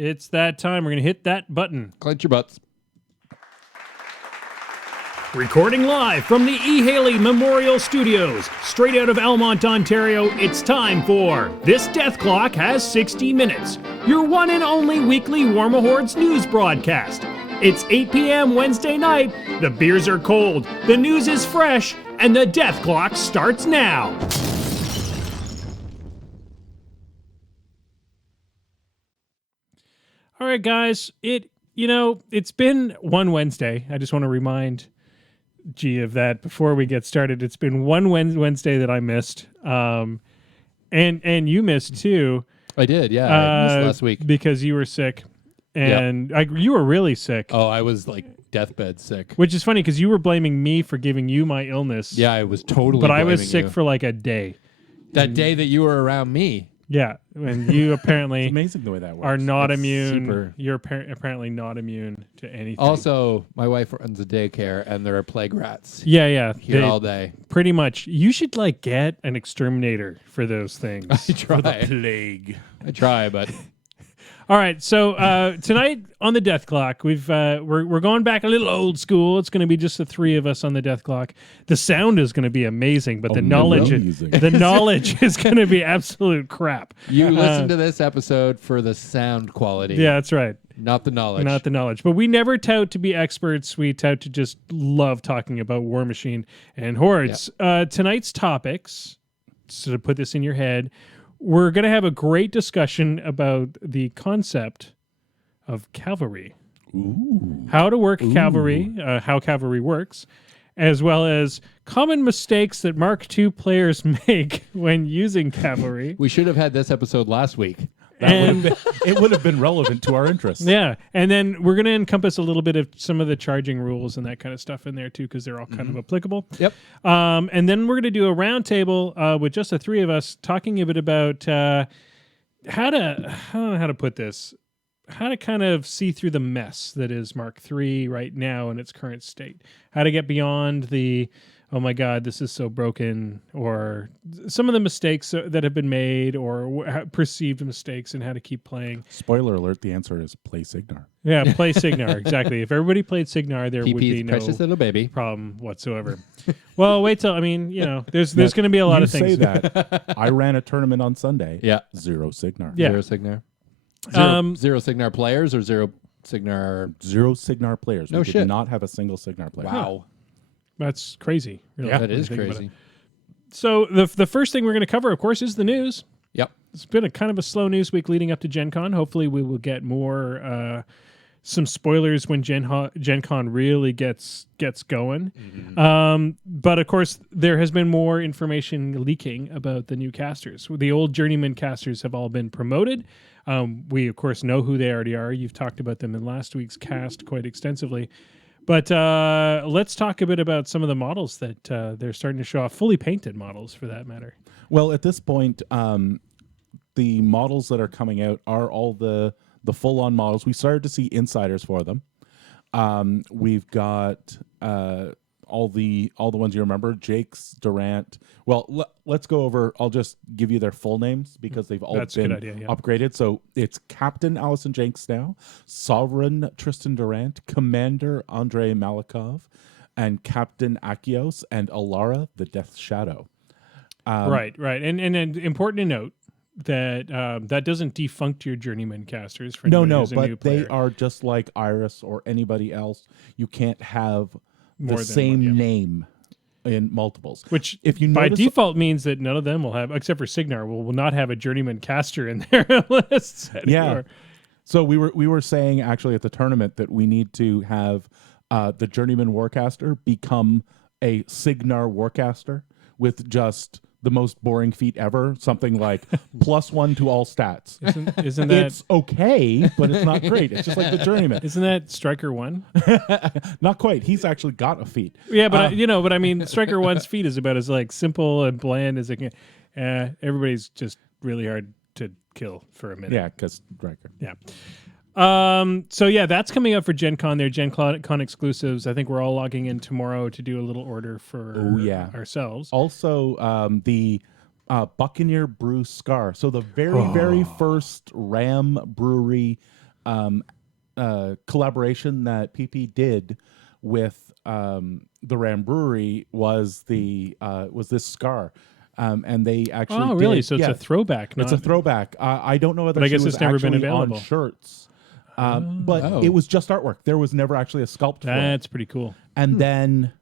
It's that time. We're going to hit that button. Clench your butts. Recording live from the E. Haley Memorial Studios, straight out of Almont, Ontario, it's time for This Death Clock Has 60 Minutes, your one and only weekly Warma Hordes news broadcast. It's 8 p.m. Wednesday night, the beers are cold, the news is fresh, and the death clock starts now. All right, guys, it's been one Wednesday. I just want to remind G of that before we get started. It's been one Wednesday that I missed, and you missed too. I did, yeah. I missed last week because you were sick, and you were really sick. Oh, I was like deathbed sick, which is funny because you were blaming me for giving you my illness. Yeah, I was totally. But I was sick for like a day. That day that you were around me. Yeah, and you apparently it's amazing the way that works. Are not immune. You're apparently not immune to anything. Also, my wife runs a daycare, and there are plague rats. Yeah. Here all day. Pretty much. You should get an exterminator for those things. I try. For the plague. I try, but. All right, so tonight on the Death Clock, we're going back a little old school. It's going to be just the three of us on the Death Clock. The sound is going to be amazing, but the knowledge is going to be absolute crap. You listen to this episode for the sound quality. Yeah, that's right. Not the knowledge. Not the knowledge. But we never tout to be experts. We tout to just love talking about War Machine and Hordes. Yeah. Tonight's topics, so to put this in your head, we're going to have a great discussion about the concept of cavalry. Ooh. How to work cavalry, how cavalry works, as well as common mistakes that Mark II players make when using cavalry. We should have had this episode last week. It would have been relevant to our interests. Yeah, and then we're going to encompass a little bit of some of the charging rules and that kind of stuff in there too, because they're all kind of applicable. Yep. And then we're going to do a roundtable with just the three of us talking a bit about how to put this, how to kind of see through the mess that is Mark III right now in its current state, how to get beyond the oh my God, this is so broken, or some of the mistakes that have been made, or perceived mistakes, and how to keep playing. Spoiler alert, the answer is play Signar. Yeah, play Signar, exactly. If everybody played Signar, there would be no precious little baby problem whatsoever. Well, wait till, there's going to be a lot of things. You say that. I ran a tournament on Sunday. Yeah. Zero Signar. Yeah. Zero Signar. Zero Signar players or zero Signar? Zero Signar players. No we shit. did not have a single Signar player. Wow. That's crazy. Really, yeah, that is crazy. So the first thing we're going to cover, of course, is the news. Yep. It's been a kind of a slow news week leading up to Gen Con. Hopefully we will get more some spoilers when Gen Con really gets going. Mm-hmm. But of course, there has been more information leaking about the new casters. The old journeyman casters have all been promoted. We, of course, know who they already are. You've talked about them in last week's cast quite extensively. But let's talk a bit about some of the models that they're starting to show off, fully painted models for that matter. Well, at this point, the models that are coming out are all the full-on models. We started to see insiders for them. We've got all the ones you remember, Jake's, Durant. Well, let's go over. I'll just give you their full names because they've all been upgraded. So it's Captain Allison Jenks now, Sovereign Tristan Durant, Commander Andrei Malikov, and Captain Akios and Alara the Death Shadow. Right. And important to note that that doesn't defunct your journeyman casters. For no, who's a new but player. They are just like Iris or anybody else. You can't have more the same one, name in multiples. Which, if you by notice, default, means that none of them will have, except for Signar, will not have a journeyman caster in their lists anymore. Yeah. So we were saying actually at the tournament that we need to have the journeyman warcaster become a Signar warcaster with just the most boring feat ever, something like +1 to all stats. Isn't that... It's okay, but it's not great. It's just like the journeyman. Isn't that Striker 1? Not quite. He's actually got a feat. Yeah, but but I mean, Striker 1's feat is about as like simple and bland as it can. Everybody's just really hard to kill for a minute. Yeah, because Striker. Yeah. So yeah, that's coming up for Gen Con. They're Gen Con exclusives. I think we're all logging in tomorrow to do a little order for ourselves. Also, the Buccaneer Brew Scar. So the very first Ram Brewery collaboration that PP did with the Ram Brewery was this scar. And they actually really? did- So it's yeah, a throwback. it's a throwback. I don't know whether But I she guess was it's never been actually on available. shirts. But Oh. it was just artwork. There was never actually a sculpt for it. That's pretty cool. And then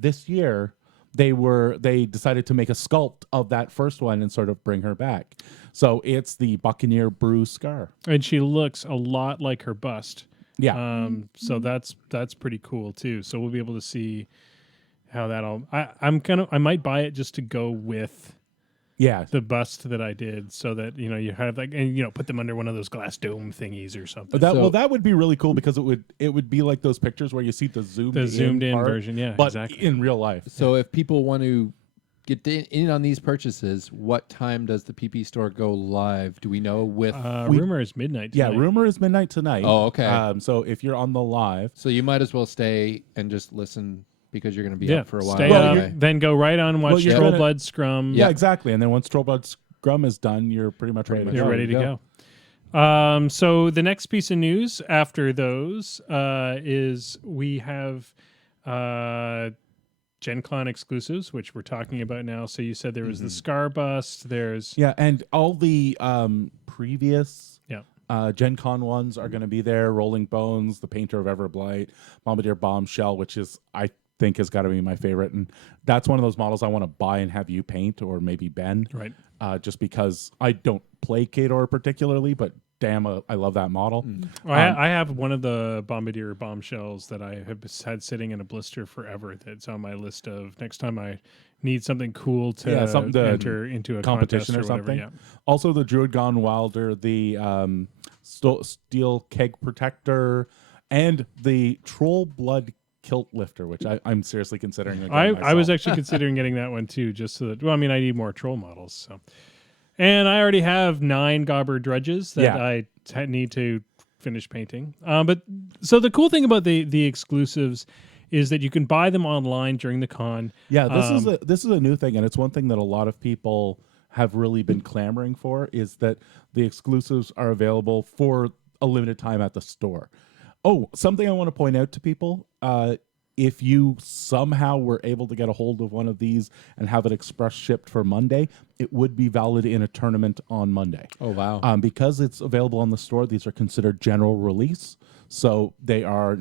this year they decided to make a sculpt of that first one and sort of bring her back. So it's the Buccaneer Brew scar. And she looks a lot like her bust. Yeah. So that's pretty cool too. So we'll be able to see how that all. I might buy it just to go with Yeah. the bust that I did, so that you have and put them under one of those glass dome thingies or something. That would be really cool because it would be like those pictures where you see the zoomed in part, version, yeah, but exactly. in real life. So if people want to get in on these purchases, what time does the PP store go live? Do we know with... rumor is midnight tonight. Yeah, rumor is midnight tonight. Oh, okay. So if you're on the live, So you might as well stay and just listen because you're going to be Yeah, up for a while. stay Well, up, anyway. then go right on and watch you're Troll gonna- Blood Scrum. yeah, exactly. And then once Trollblood Scrum is done, you're pretty much ready to You're go. ready to go. So the next piece of news after those is we have Gen Con exclusives, which we're talking about now. So you said there was the Scar Bust. There's Yeah, and all the previous yeah. Gen Con ones are going to be there. Rolling Bones, the Painter of Everblight, Bombardier Bombshell, which is I think has got to be my favorite, and that's one of those models I want to buy and have you paint, or maybe Ben, Right. just because I don't play Kador particularly, but damn, I love that model. I have one of the Bombardier Bombshells that I have had sitting in a blister forever. That's on my list of next time I need something cool to, something to enter into a competition contest or whatever, something. yeah. Also, the Druid Gone Wilder, the Steel Keg Protector, and the Troll Blood Kilt Lifter, which I'm seriously considering. Again I was myself. actually considering getting that one too, just so that. Well, I mean, I need more troll models, so. And I already have 9 Gobber Dredges that I need to finish painting. But so the cool thing about the exclusives is that you can buy them online during the con. Yeah, this is a new thing, and it's one thing that a lot of people have really been clamoring for, is that the exclusives are available for a limited time at the store. Oh, something I want to point out to people, if you somehow were able to get a hold of one of these and have it express shipped for Monday, it would be valid in a tournament on Monday. Oh, wow. Because it's available on the store, these are considered general release. So they are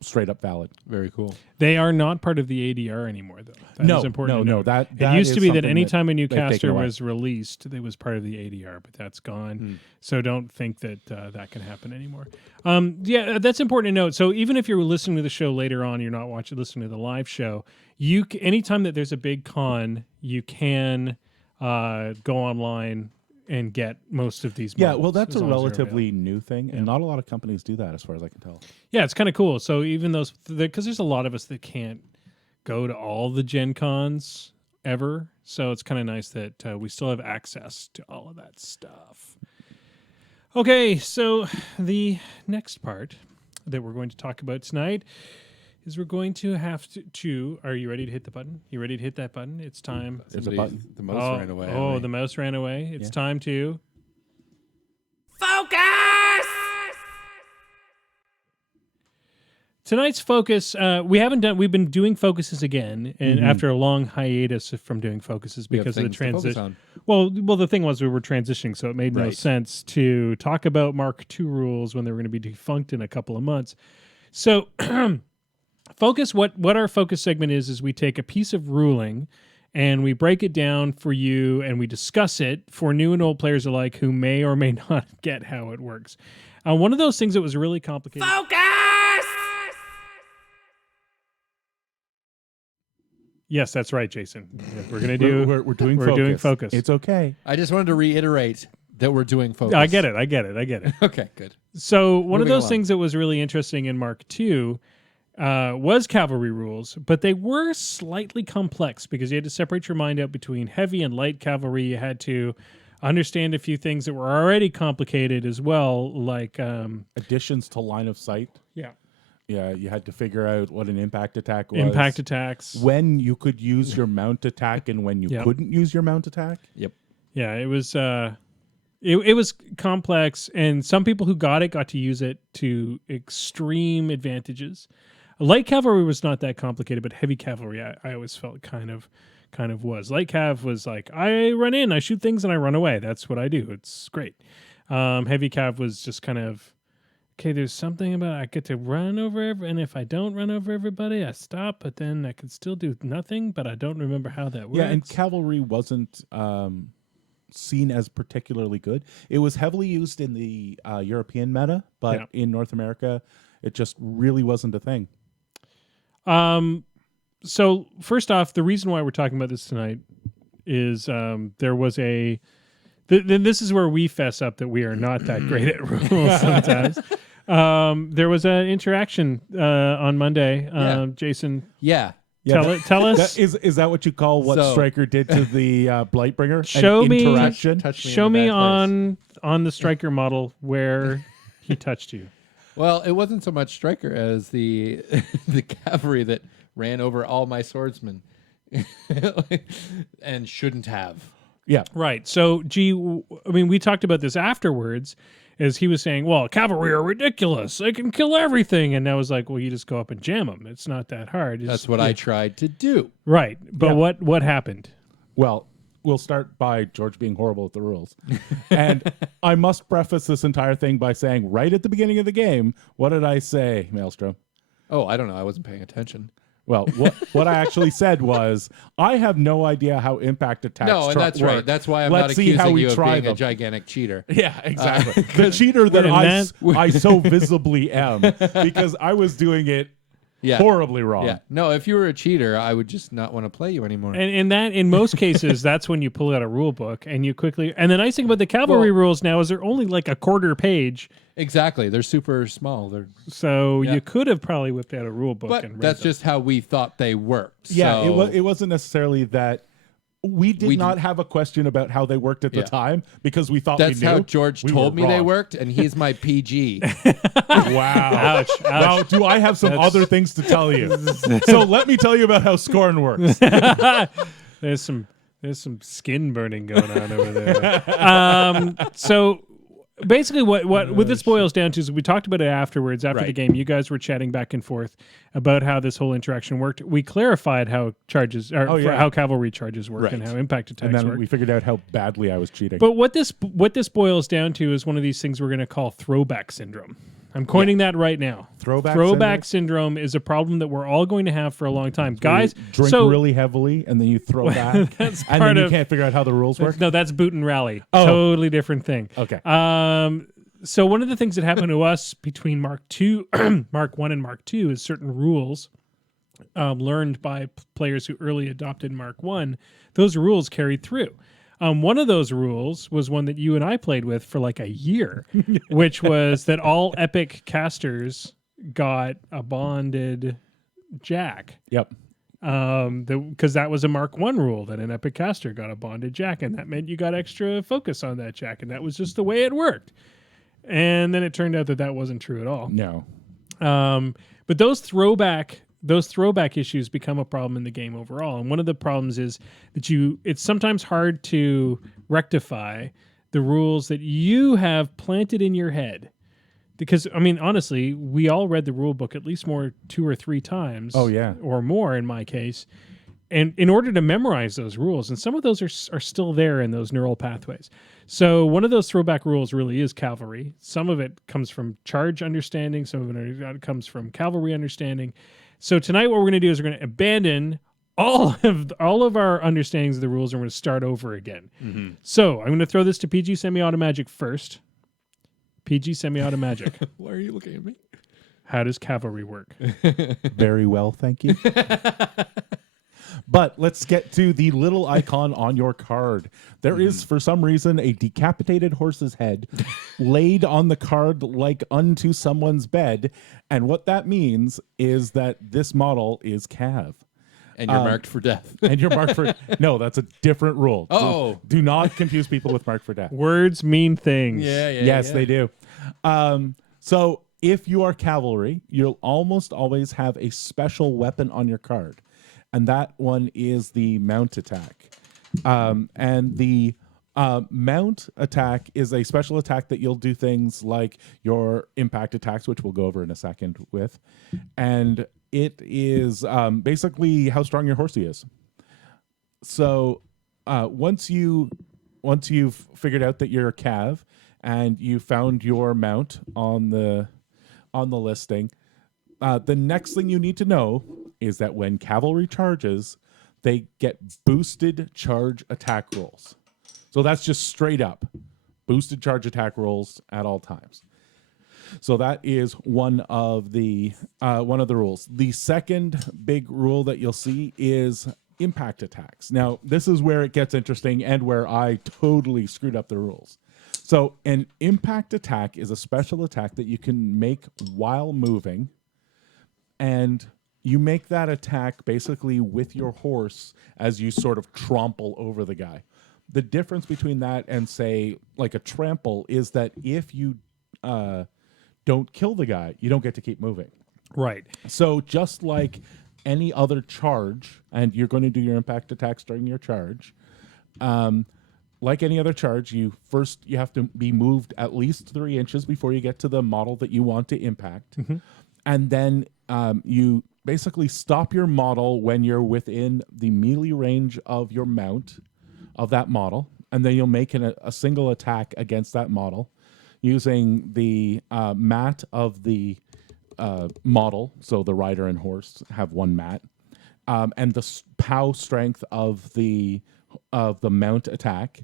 straight up valid. Very cool. They are not part of the ADR anymore, though. That is important to note. That it used is to be that something anytime a new they've taken caster away. was released, it was part of the ADR, but that's gone. So don't think that that can happen anymore. Yeah, that's important to note. So even if you're listening to the show later on, you're not listening to the live show, anytime that there's a big con, you can go online and get most of these models. Yeah, well, that's as a long as they're relatively available. new thing, and not a lot of companies do that, as far as I can tell. Yeah, it's kind of cool. So even those, because there's a lot of us that can't go to all the Gen Cons ever, so it's kind of nice that we still have access to all of that stuff. Okay, so the next part that we're going to talk about tonight is we're going to have to are you ready to hit the button? You ready to hit that button? It's time. There's a Somebody- button. The mouse ran away. Oh, the mouse ran away. It's time to Focus! tonight's focus. We've been doing focuses again, and after a long hiatus from doing focuses We have because of the things to focus transition. on. Well, the thing was we were transitioning, so it made no Right. sense to talk about Mark II rules when they were going to be defunct in a couple of months. So, focus. What our focus segment is we take a piece of ruling and we break it down for you, and we discuss it for new and old players alike who may or may not get how it works. One of those things that was really complicated. Focus! Yes, that's right, Jason. We're gonna do. We're doing we're focus. doing focus. It's okay. I just wanted to reiterate that we're doing focus. I get it. Okay, good. So one of Moving those along. things that was really interesting in Mark II was cavalry rules, but they were slightly complex because you had to separate your mind out between heavy and light cavalry. You had to understand a few things that were already complicated as well, like Additions to line of sight. Yeah, you had to figure out what an impact attack was. impact attacks. When you could use your mount attack and when you Yep. couldn't use your mount attack. Yep. Yeah, it was It was complex, and some people who got it got to use it to extreme advantages. Light cavalry was not that complicated, but heavy cavalry, I always felt kind of was. Light cav was like, I run in, I shoot things, and I run away. That's what I do. It's great. Heavy cav was just kind of, okay, there's something about I get to run over and if I don't run over everybody, I stop, but then I can still do nothing, but I don't remember how that works. Yeah, and cavalry wasn't seen as particularly good. It was heavily used in the European meta, but in North America, it just really wasn't a thing. So first off, the reason why we're talking about this tonight is there was a. This is where we fess up that we are not that great at rules sometimes. There was an interaction on Monday. Jason, tell us. Is that what you call what Stryker did to the Blightbringer? Show me, interaction? Show me on the Stryker model where he touched you. Well, it wasn't so much Stryker as the cavalry that ran over all my swordsmen and shouldn't have. Yeah. Right. So, we talked about this afterwards as he was saying, well, cavalry are ridiculous. They can kill everything. And I was like, well, you just go up and jam them. It's not that hard. That's what I tried to do. Right. But what happened? Well, we'll start by George being horrible at the rules. And I must preface this entire thing by saying right at the beginning of the game, what did I say, Maelstrom? Oh, I don't know. I wasn't paying attention. Well, what I actually said was, I have no idea how impact attacks and that's work. right. That's why I'm Let's not see how accusing we you of try being them. a gigantic cheater. Yeah, exactly. The cheater that I so visibly am, because I was doing it horribly wrong. Yeah. No, if you were a cheater, I would just not want to play you anymore. And in most cases, that's when you pull out a rule book and you quickly. And the nice thing about the cavalry rules now is they're only like a quarter page. Exactly. They're super small. You could have probably whipped out a rule book. But and that's read them. just how we thought they worked. Yeah, so. it wasn't necessarily that. We did not have a question about how they worked at the time because we thought that's we knew. How George told me they worked, and he's my PG. Wow. Ouch. Now, do I have some other things to tell you? So let me tell you about how Scorn works. There's some skin burning going on over there. So basically what this boils down to is we talked about it after the game. You guys were chatting back and forth about how this whole interaction worked. We clarified how how cavalry charges work and how impact attacks work. And then work. we figured out how badly I was cheating. But what this boils down to is one of these things we're going to call throwback syndrome. I'm coining that right now. Throwback syndrome is a problem that we're all going to have for a long time. Guys, you drink really heavily and then you throw back and then you can't figure out how the rules work? No, that's boot and rally. Oh. Totally different thing. Okay. So one of the things that happened to us between Mark 1 and Mark 2 is certain rules learned by players who early adopted Mark 1. Those rules carried through. One of those rules was one that you and I played with for like a year, which was that all epic casters got a bonded jack. Yep. Because that was a Mark 1 rule, that an epic caster got a bonded jack, and that meant you got extra focus on that jack, and that was just the way it worked. And then it turned out that wasn't true at all. No. But those throwback issues become a problem in the game overall. And one of the problems is that it's sometimes hard to rectify the rules that you have planted in your head. Because, honestly, we all read the rule book at least 2 or 3 times. Oh, yeah. Or more in my case. And in order to memorize those rules, and some of those are still there in those neural pathways. So one of those throwback rules really is cavalry. Some of it comes from charge understanding. Some of it comes from cavalry understanding. So tonight what we're going to do is we're going to abandon all of our understandings of the rules and we're going to start over again. Mm-hmm. So I'm going to throw this to PG Semi-Automagic first. PG Semi-Automagic. Why are you looking at me? How does cavalry work? Very well, thank you. But let's get to the little icon on your card. There is, for some reason, a decapitated horse's head laid on the card like unto someone's bed. And what that means is that this model is Cav. And you're marked for death. And you're marked for... No, that's a different rule. Oh. Do not confuse people with marked for death. Words mean things. Yes, they do. So if you are cavalry, you'll almost always have a special weapon on your card. And that one is the mount attack. And the Mount attack is a special attack that you'll do things like your impact attacks, which we'll go over in a second with. And it is basically how strong your horsey is. So once you've figured out that you're a cav and you found your mount on the listing, the next thing you need to know is that when cavalry charges, they get boosted charge attack rolls. So that's just straight up boosted charge attack rolls at all times. So that is one of the rules. The second big rule that you'll see is impact attacks. Now, this is where it gets interesting and where I totally screwed up the rules. So an impact attack is a special attack that you can make while moving, and you make that attack basically with your horse as you sort of trample over the guy. The difference between that and, say, like a trample is that if you don't kill the guy, you don't get to keep moving. Right. So just like any other charge, and you're going to do your impact attacks during your charge, like any other charge, you have to be moved at least 3 inches before you get to the model that you want to impact. Mm-hmm. And then you basically stop your model when you're within the melee range of your mount of that model, and then you'll make a single attack against that model using the mat of the model. So the rider and horse have one mat, and the POW strength of the mount attack.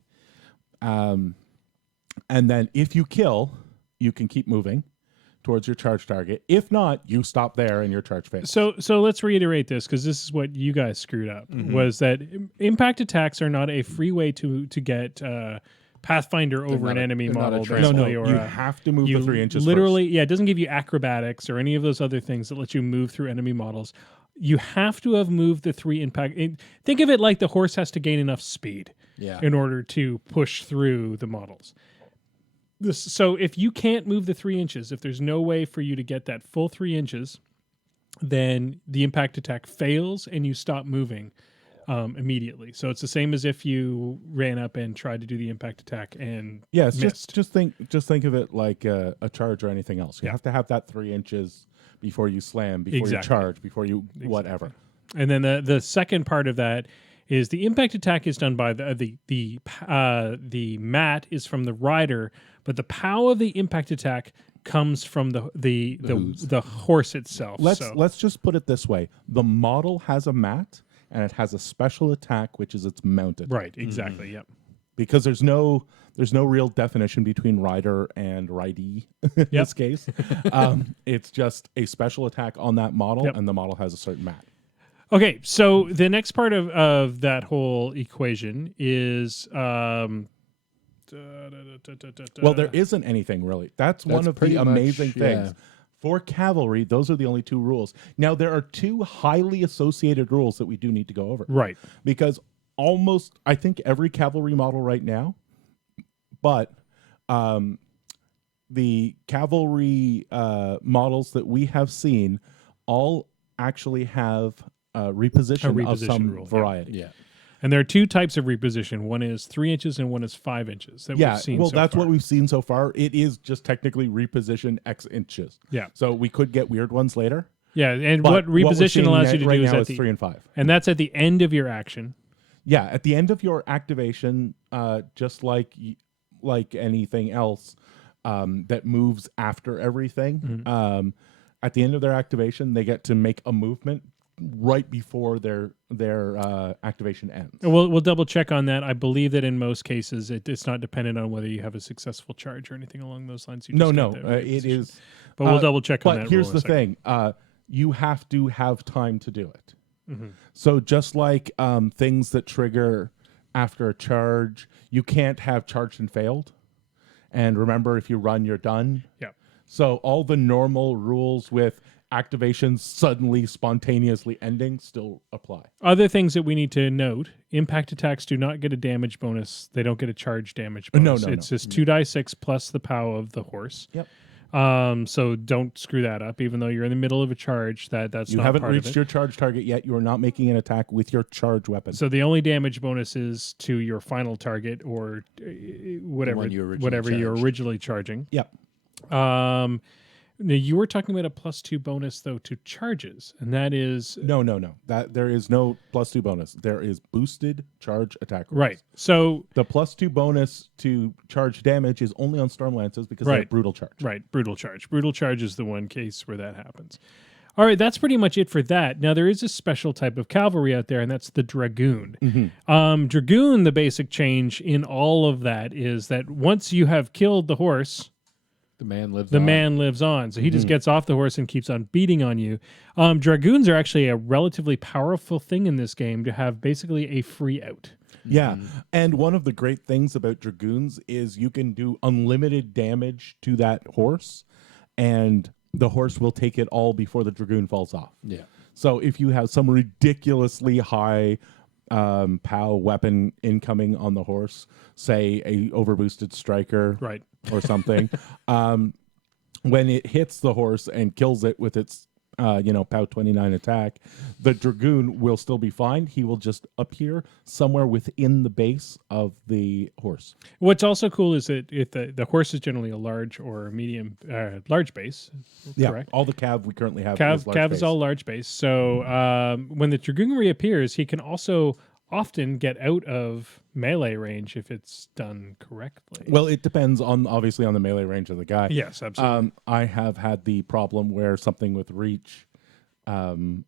And then if you kill, you can keep moving towards your charge target. If not, you stop there and your charge fails. So let's reiterate this, because this is what you guys screwed up. Mm-hmm. Was that impact attacks are not a free way to get Pathfinder over an enemy model. No, you have to move the 3 inches literally first. Yeah, it doesn't give you acrobatics or any of those other things that let you move through enemy models. You have to have moved the 3 impact. Think of it like the horse has to gain enough speed in order to push through the models. So if you can't move the 3 inches, if there's no way for you to get that full 3 inches, then the impact attack fails and you stop moving immediately. So it's the same as if you ran up and tried to do the impact attack and missed. Just think of it like a charge or anything else. You have to have that 3 inches before you slam, before you charge, before you whatever. And then the second part of that is the impact attack is done by the mat is from the rider, but the POW of the impact attack comes from the horse itself. Let's just put it this way: the model has a mat, and it has a special attack, which is its mounted. Right. Exactly. Mm-hmm. Yep. Because there's no real definition between rider and ridee in this case. It's just a special attack on that model, and the model has a certain mat. Okay, so the next part of that whole equation is well, there isn't anything really. That's one of the amazing things. For cavalry, those are the only 2 rules. Now, there are 2 highly associated rules that we do need to go over. Right. Because I think every cavalry model right now, but the cavalry models that we have seen all actually have reposition of some rule, variety. Yeah. And there are 2 types of reposition. One is 3 inches and one is 5 inches that we've seen so that's far. what we've seen so far. It is just technically reposition X inches. Yeah. So we could get weird ones later. Yeah, and what reposition allows you to do is at 3 and 5. And that's at the end of your action. Yeah, at the end of your activation, just like anything else that moves after everything, Mm-hmm. At the end of their activation, they get to make a movement right before their activation ends. We'll double check on that. I believe that in most cases it's not dependent on whether you have a successful charge or anything along those lines. It is. But we'll double check on that. But here's the thing: you have to have time to do it. Mm-hmm. So just like things that trigger after a charge, you can't have charged and failed. And remember, if you run, you're done. Yeah. So all the normal rules with activations suddenly spontaneously ending still apply. Other things that we need to note: impact attacks do not get a damage bonus. They don't get a charge damage bonus. No. It's just 2d6 plus the POW of the horse. Yep. So don't screw that up. Even though you're in the middle of a charge, that's You not haven't part of reached it. your charge target yet. You are not making an attack with your charge weapon. So the only damage bonus is to your final target or whatever one you originally whatever you're charged. originally charging. Yep. Now you were talking about a +2 bonus though to charges, and that is No. That there is no +2 bonus. There is boosted charge attack rolls. right. So The +2 bonus to charge damage is only on storm lances because they Right. have brutal charge. right, brutal charge. Brutal charge is the one case where that happens. All right, that's pretty much it for that. Now there is a special type of cavalry out there, and that's the dragoon. Dragoon, the basic change in all of that is that once you have killed the horse, The man lives the on. man lives on. So he just gets off the horse and keeps on beating on you. Dragoons are actually a relatively powerful thing in this game to have basically a free out. Yeah. And one of the great things about dragoons is you can do unlimited damage to that horse, and the horse will take it all before the dragoon falls off. Yeah. So if you have some ridiculously high POW weapon incoming on the horse, say a overboosted striker Right. or something, when it hits the horse and kills it with its POW 29 attack, the dragoon will still be fine. He will just appear somewhere within the base of the horse. What's also cool is that if the horse is generally a large or medium, large base. Correct. All the cav we currently have. Cav, is large Cav base. is all large base. So when the dragoon reappears, he can also often get out of melee range if it's done correctly. Well, it depends obviously on the melee range of the guy. Yes, absolutely. I have had the problem where something with reach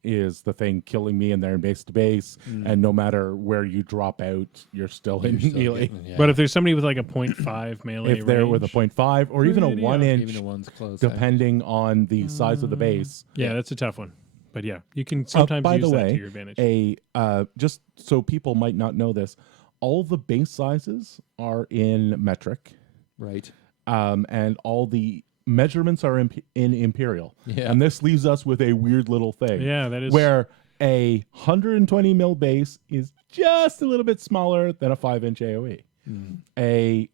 is the thing killing me in there in base to base, and no matter where you drop out, you're still in melee. Yeah. But if there's somebody with like a 0.5 melee If they're with a range, 0.5 or even a Pretty 1 okay. inch, even the one's close. depending on the size of the base. yeah, that's a tough one. But yeah, you can sometimes By use the that way, to your advantage. just so people might not know this, all the base sizes are in metric, Right. and all the measurements are in imperial. Yeah. And this leaves us with a weird little thing. Yeah, that is where a 120 mil base is just a little bit smaller than a 5-inch AOE. A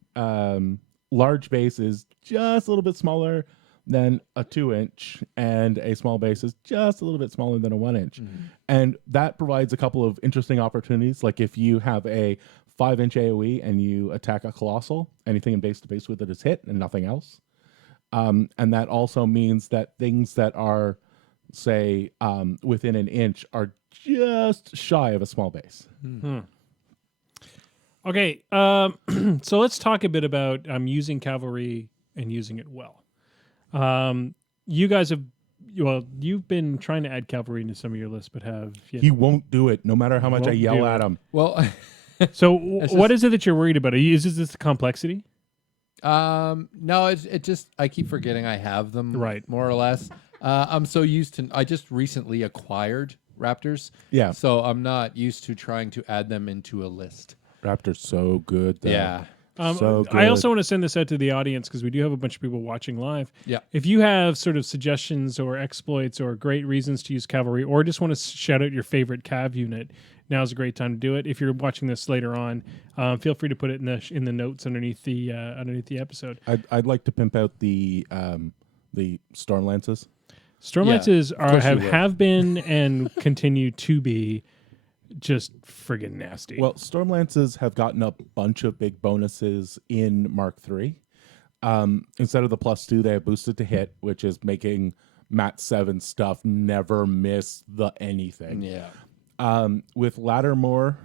large base is just a little bit smaller than a 2-inch, and a small base is just a little bit smaller than a 1-inch. And that provides a couple of interesting opportunities. Like if you have a 5-inch AOE and you attack a colossal, anything in base to base with it is hit and nothing else. And that also means that things that are, say, within an inch are just shy of a small base. Okay, so let's talk a bit about using cavalry and using it well. You guys have, you've been trying to add cavalry into some of your lists, but have you? He won't do it, no matter how much I Won't yell do at it. him. Well, So what is it that you're worried about? Is this the complexity? no, it just I keep forgetting I have them. Right. More or less. I'm so used to. I just recently acquired Raptors. Yeah. So I'm not used to trying to add them into a list. Raptor's so good, though. Yeah. So good. I also want to send this out to the audience because we do have a bunch of people watching live. Yeah. If you have sort of suggestions or exploits or great reasons to use cavalry, or just want to shout out your favorite cav unit, now's a great time to do it. If you're watching this later on, feel free to put it in the notes underneath the episode. I'd like to pimp out the Storm Lances. Stormlances course you will. have been and continue to be just friggin' nasty. Well, Storm Lances have gotten a bunch of big bonuses in Mark III. Instead of the +2, they have boosted to hit, which is making Mat 7 stuff never miss the anything. Yeah. With Lattimore,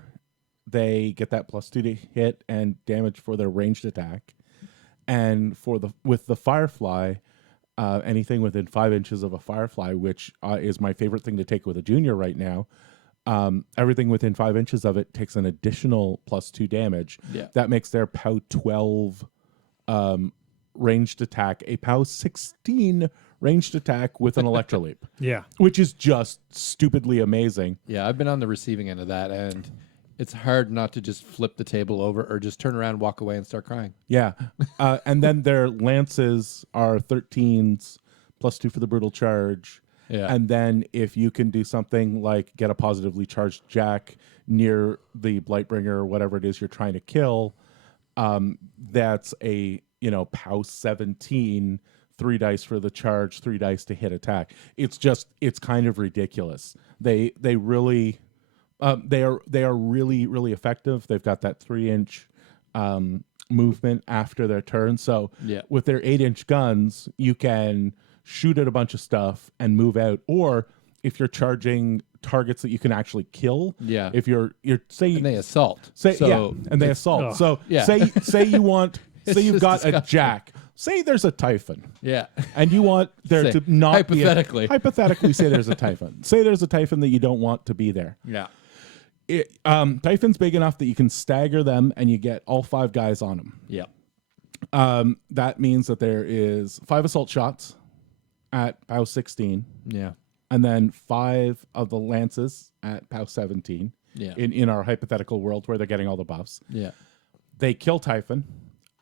they get that +2 to hit and damage for their ranged attack. And with the Firefly, anything within 5 inches of a Firefly, which is my favorite thing to take with a junior right now, everything within 5 inches of it takes an additional +2 damage. Yeah. That makes their POW 12 ranged attack a POW 16 ranged attack with an Electro Leap, yeah. which is just stupidly amazing. Yeah. I've been on the receiving end of that, and it's hard not to just flip the table over or just turn around, walk away, and start crying. Yeah. And then their lances are 13s +2 for the brutal charge. Yeah. And then if you can do something like get a positively charged jack near the Blightbringer or whatever it is you're trying to kill, that's a POW 17 3 dice for the charge, 3 dice to hit attack. It's kind of ridiculous. They really they are really effective. They've got that 3-inch movement after their turn. So with their 8-inch guns, you can shoot at a bunch of stuff and move out. Or if you're charging targets that you can actually kill, if you're say and they assault, and they assault. Oh, so say you want say you've got disgusting. a jack. Say there's a typhon. Yeah. And you want there to not hypothetically. Hypothetically, say there's a typhon. Say there's a typhon that you don't want to be there. Yeah. Typhon's big enough that you can stagger them and you get all 5 guys on them. Yeah. That means that there is 5 assault shots at POW 16. Yeah. And then 5 of the lances at POW 17. Yeah. In our hypothetical world where they're getting all the buffs. Yeah. They kill Typhon.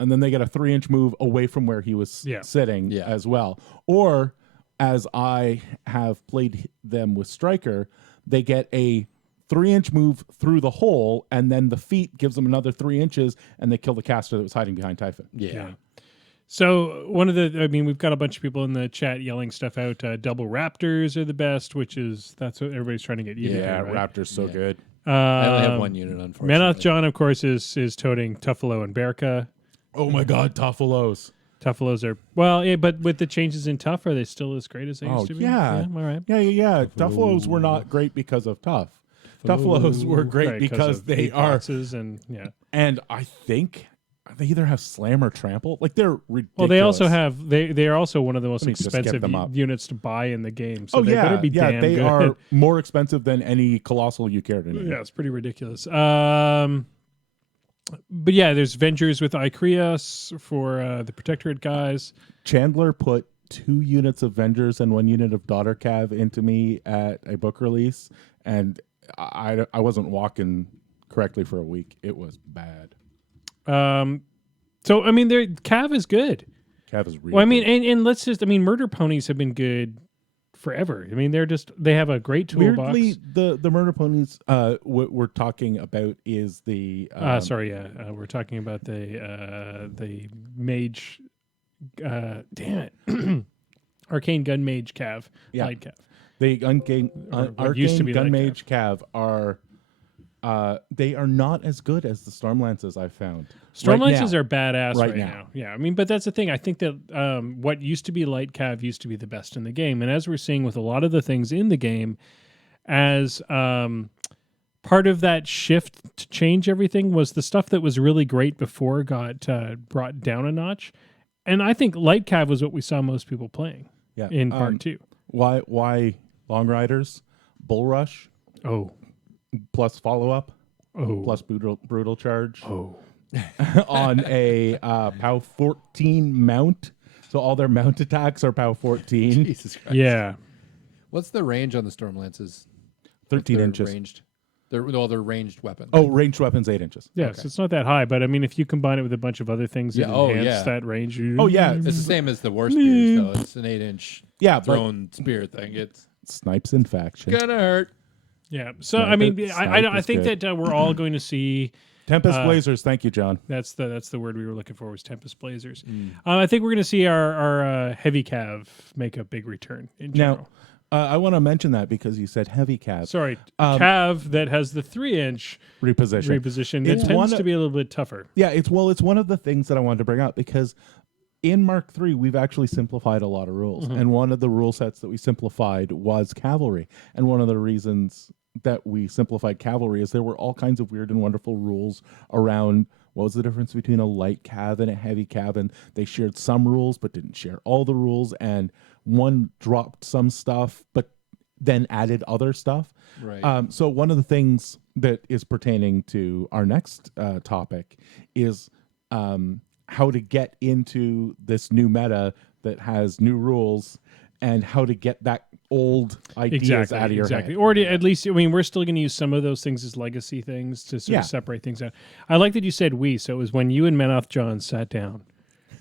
And then they get a 3-inch move away from where he was sitting as well. Or, as I have played them with Striker, they get a 3-inch move through the hole, and then the feet gives them another 3 inches, and they kill the caster that was hiding behind Typhon. Yeah. So we've got a bunch of people in the chat yelling stuff out. Double Raptors are the best, that's what everybody's trying to get you to do, right? Raptor's so good. I only have 1 unit, unfortunately. Manoth John, of course, is toting Tuffalo and Berka. Oh my God, Tuffalos. Tuffalos are but with the changes in Tough, are they still as great as they used to be? Yeah. All right. Yeah. Tuffalos were not great because of Tough. Tuffalos were great because they are boxes and and I think they either have Slam or Trample. Like they're ridiculous. Well, they also have they are also one of the most Let me just expensive get them up. units to buy in the game. So they better be damn they good. are more expensive than any Colossal you care to name. Yeah, it's pretty ridiculous. But yeah, there's Vengers with Icreus for the Protectorate guys. Chandler put 2 units of Vengers and 1 unit of Daughter Cav into me at a book release, and I wasn't walking correctly for a week. It was bad. So I mean, Cav is good. Cav is really well. I mean, good. and let's just Murder Ponies have been good forever. I mean, they have a great toolbox. Weirdly, the Murder Ponies what we're talking about is the we're talking about the mage. Damn it, Arcane Gun Mage Cav, Light Cav. The Arcane Gun Mage Cav are they are not as good as the Stormlances I've found. Stormlances are badass right now. Yeah, I mean, but that's the thing. I think that what used to be Light Cav used to be the best in the game, and as we're seeing with a lot of the things in the game, as part of that shift to change everything was the stuff that was really great before got brought down a notch, and I think Light Cav was what we saw most people playing. In part 2. Why Long Riders, Bull Rush? Oh. Plus follow-up. Oh. Plus brutal charge. Oh. On a POW 14 mount. So all their mount attacks are POW 14. Jesus Christ. Yeah. What's the range on the Stormlances? 13 inches. Ranged. They're ranged weapons. Oh, ranged weapons, 8 inches. Yeah, so it's not that high, but I mean, if you combine it with a bunch of other things that enhance that range. Oh, yeah. It's the same as the war spears, though. It's an 8-inch thrown spear thing. It's snipes in faction. Gonna hurt. Yeah. So, I mean, I think that we're all going to see... Tempest Blazers, thank you, John. That's the word we were looking for was Tempest Blazers. I think we're going to see our heavy cav make a big return in general. Now, I want to mention that because you said heavy cav. Sorry, cav that has the 3-inch reposition. It tends to be a little bit tougher. Yeah, it's one of the things that I wanted to bring up because in Mark III, we've actually simplified a lot of rules. Mm-hmm. And one of the rule sets that we simplified was Cavalry. And one of the reasons that we simplified Cavalry is there were all kinds of weird and wonderful rules around what was the difference between a light cav and a heavy cav, and they shared some rules but didn't share all the rules, and one dropped some stuff but then added other stuff. Right. So one of the things that is pertaining to our next topic is how to get into this new meta that has new rules and how to get that old ideas out of your head. Or at least, I mean, we're still going to use some of those things as legacy things to sort of separate things out. I like that you said we, so it was when you and Manoth John sat down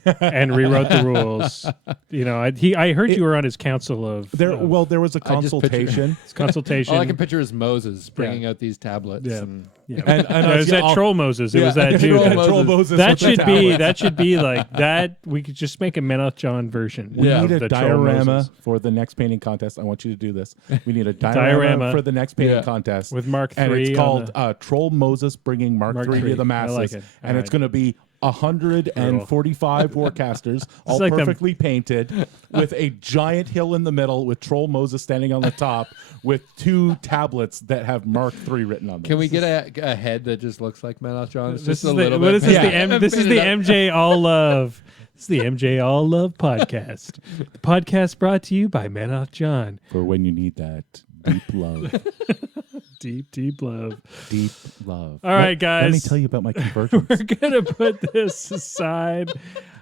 and rewrote the rules. You know, I heard you were on his council of There was a I just picture- consultation. consultation. All I can picture is Moses bringing out these tablets. Yeah. And Yeah. And No, it was that Troll Moses. It was that dude. Troll Moses. That should be like that. We could just make a Menoth John version. We Yeah. need of a the Troll diorama Moses for the next painting contest. I want you to do this. We need a diorama for the next painting Yeah. contest. with Mark III. And it's on called Troll Moses bringing Mark III to the masses. I like it. And All it's right. going to be 145 warcasters, all like them- perfectly painted, with a giant hill in the middle, with Troll Moses standing on the top, with 2 tablets that have Mark III written on them. Can we get a head that just looks like Menoth John? It's This just is a the, little what bit. is this? Yeah. This is the MJ All Love. This is the MJ All Love podcast. The podcast brought to you by Menoth John. For when you need that deep love. Deep love. Deep love. All right, guys. Let me tell you about my convergence. We're gonna put this aside.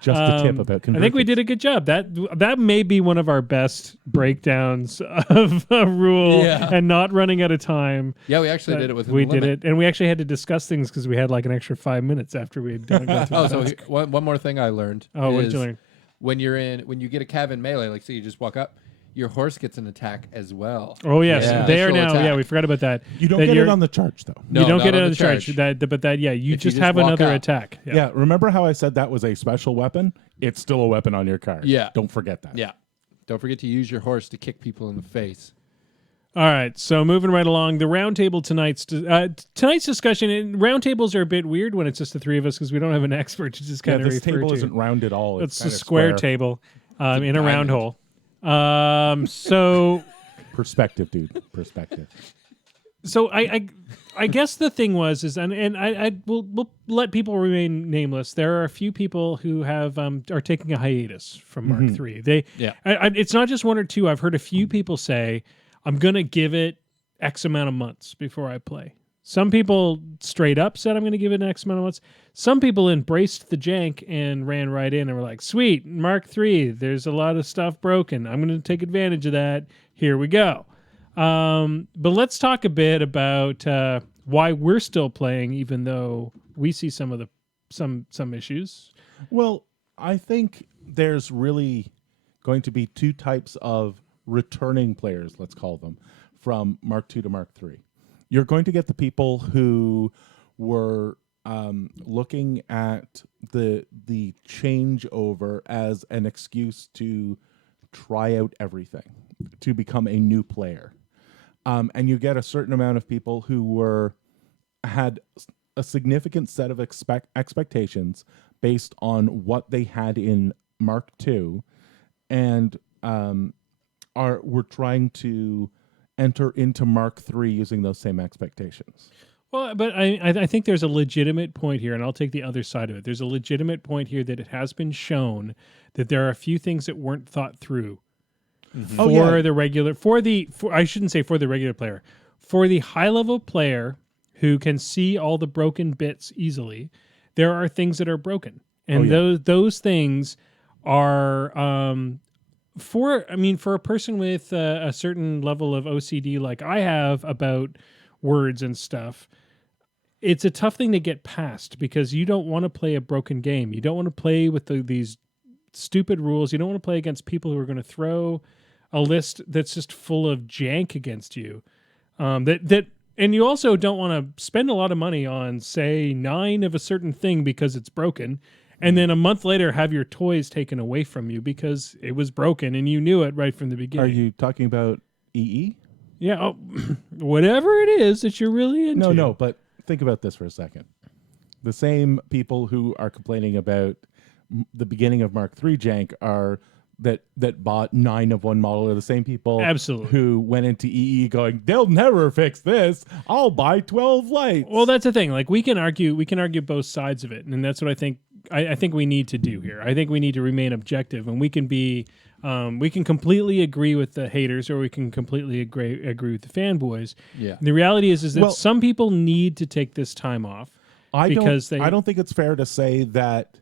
Just a tip about convergence. I think we did a good job. That may be one of our best breakdowns of a rule Yeah. and not running out of time. Yeah, we actually did it with We did it, and we actually had to discuss things because we had like an extra 5 minutes after we had done it. Oh, so one more thing I learned. Oh, what did is you learn? When you get a cav in melee, like say you just walk up, your horse gets an attack as well. Oh yes, Yeah. they are Initial now. attack. Yeah, we forgot about that. You don't That get you're- it on the charge, though. No, you don't not get it on on the the charge. charge. But you If you just just have walk another up. attack. Yeah, remember how I said that was a special weapon? It's still a weapon on your card. Yeah. Don't forget that. Yeah. Don't forget to use your horse to kick people in the face. All right, so moving right along, the roundtable tonight's discussion. And roundtables are a bit weird when it's just the 3 of us because we don't have an expert to just Yeah, kind of this refer table to. isn't round at all. It's a kinda square table in a round diamond. hole. So Perspective, dude. Perspective. So I guess the thing was we'll let people remain nameless. There are a few people who have are taking a hiatus from Mark III. It's not just 1 or 2. I've heard a few people say I'm gonna give it X amount of months before I play. Some people straight up said I'm gonna give it an X amount of months. Some people embraced the jank and ran right in and were like, "Sweet, Mark III. There's a lot of stuff broken. I'm gonna take advantage of that. Here we go." But let's talk a bit about why we're still playing, even though we see some of the some issues. Well, I think there's really going to be 2 types of returning players, let's call them, from Mark II to Mark III. You're going to get the people who were looking at the changeover as an excuse to try out everything, to become a new player. And you get a certain amount of people who had a significant set of expectations based on what they had in Mark II, and were trying to enter into Mark III using those same expectations. Well, but I think there's a legitimate point here, and I'll take the other side of it. There's a legitimate point here that it has been shown that there are a few things that weren't thought through for the regular, I shouldn't say for the regular player, for the high level player who can see all the broken bits easily. There are things that are broken, and those things are for a person with a certain level of OCD like I have about words and stuff. It's a tough thing to get past because you don't want to play a broken game. You don't want to play with these stupid rules. You don't want to play against people who are going to throw a list that's just full of jank against you. And you also don't want to spend a lot of money on, say, 9 of a certain thing because it's broken, and then a month later have your toys taken away from you because it was broken and you knew it right from the beginning. Are you talking about EE? Yeah, whatever it is that you're really into. No, but think about this for a second. The same people who are complaining about the beginning of Mark III jank are that bought 9 of one model are the same people Absolutely. who went into EE going, they'll never fix this. I'll buy 12 lights. Well, that's the thing. Like we can argue both sides of it, and that's what I think. I think we need to do here. I think we need to remain objective, and we can be. We can completely agree with the haters, or we can completely agree with the fanboys. Yeah. And the reality is that some people need to take this time off. I don't think it's fair to say that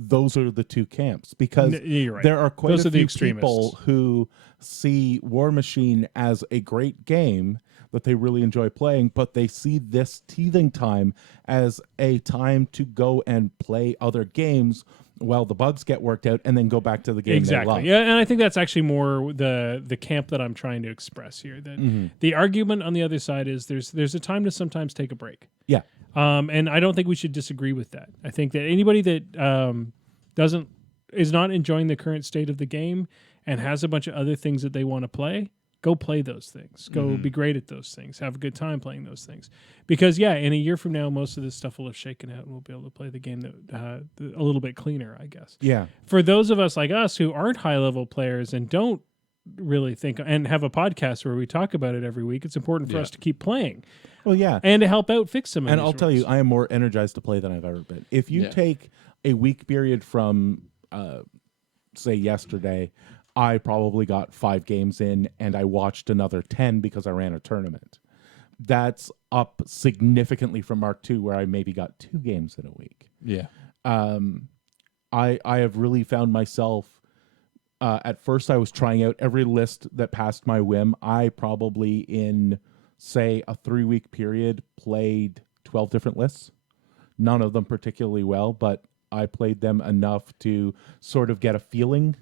those are the 2 camps, because you're right. there are quite Those a are the few extremists. people who see War Machine as a great game that they really enjoy playing, but they see this teething time as a time to go and play other games while the bugs get worked out, and then go back to the game they love. Exactly. Yeah, and I think that's actually more the camp that I'm trying to express here. That the argument on the other side is there's a time to sometimes take a break. Yeah. And I don't think we should disagree with that. I think that anybody that is not enjoying the current state of the game and has a bunch of other things that they want to play, go play those things. Go be great at those things. Have a good time playing those things. Because, in a year from now, most of this stuff will have shaken out and we'll be able to play the game that a little bit cleaner, I guess. Yeah. For those of us like us who aren't high-level players and don't really think and have a podcast where we talk about it every week, it's important for us to keep playing. Well, yeah. And to help out fix some of And these I'll tell rules. you, I am more energized to play than I've ever been. If you take a week period from, say, yesterday, I probably got 5 games in and I watched another 10 because I ran a tournament. That's up significantly from Mark II, where I maybe got 2 games in a week. Yeah. I have really found myself, at first I was trying out every list that passed my whim. I probably in, say, a 3-week period played 12 different lists. None of them particularly well, but I played them enough to sort of get a feeling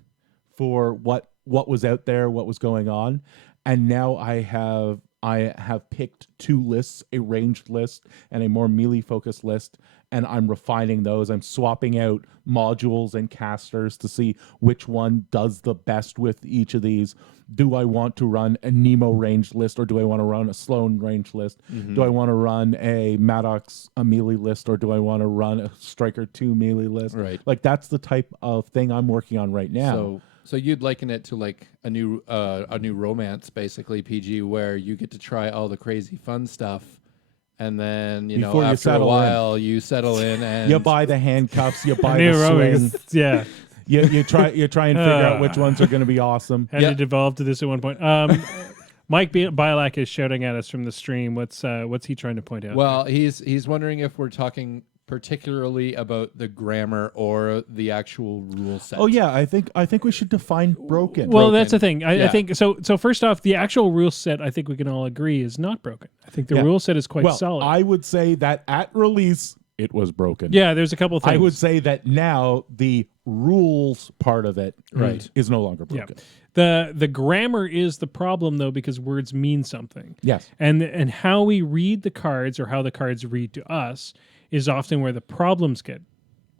for what was out there, what was going on. And now I have picked 2 lists, a ranged list and a more melee focused list, and I'm refining those. I'm swapping out modules and casters to see which one does the best with each of these. Do I want to run a Nemo ranged list, or do I want to run a Sloan ranged list? Do I want to run a Maddox melee list, or do I want to run a Striker 2 melee list? Right. Like, that's the type of thing I'm working on right now. So you'd liken it to like a new romance, basically, PG, where you get to try all the crazy fun stuff, and then Before you after a settle while you settle in and You buy the handcuffs, you buy New the swing. romance. Yeah. You try and figure out which ones are going to be awesome. Had to devolve to this at one point. Mike Bialak is shouting at us from the stream. What's he trying to point out? Well, he's wondering if we're talking particularly about the grammar or the actual rule set. Oh yeah, I think we should define broken. Well, that's the thing. I Yeah. think so. So first off, the actual rule set, I think we can all agree, is not broken. I think the rule set is quite solid. I would say that at release it was broken. Yeah, there's a couple things. I would say that now the rules part of it is no longer broken. The grammar is the problem, though, because words mean something. Yes. And how we read the cards, or how the cards read to us, is often where the problems get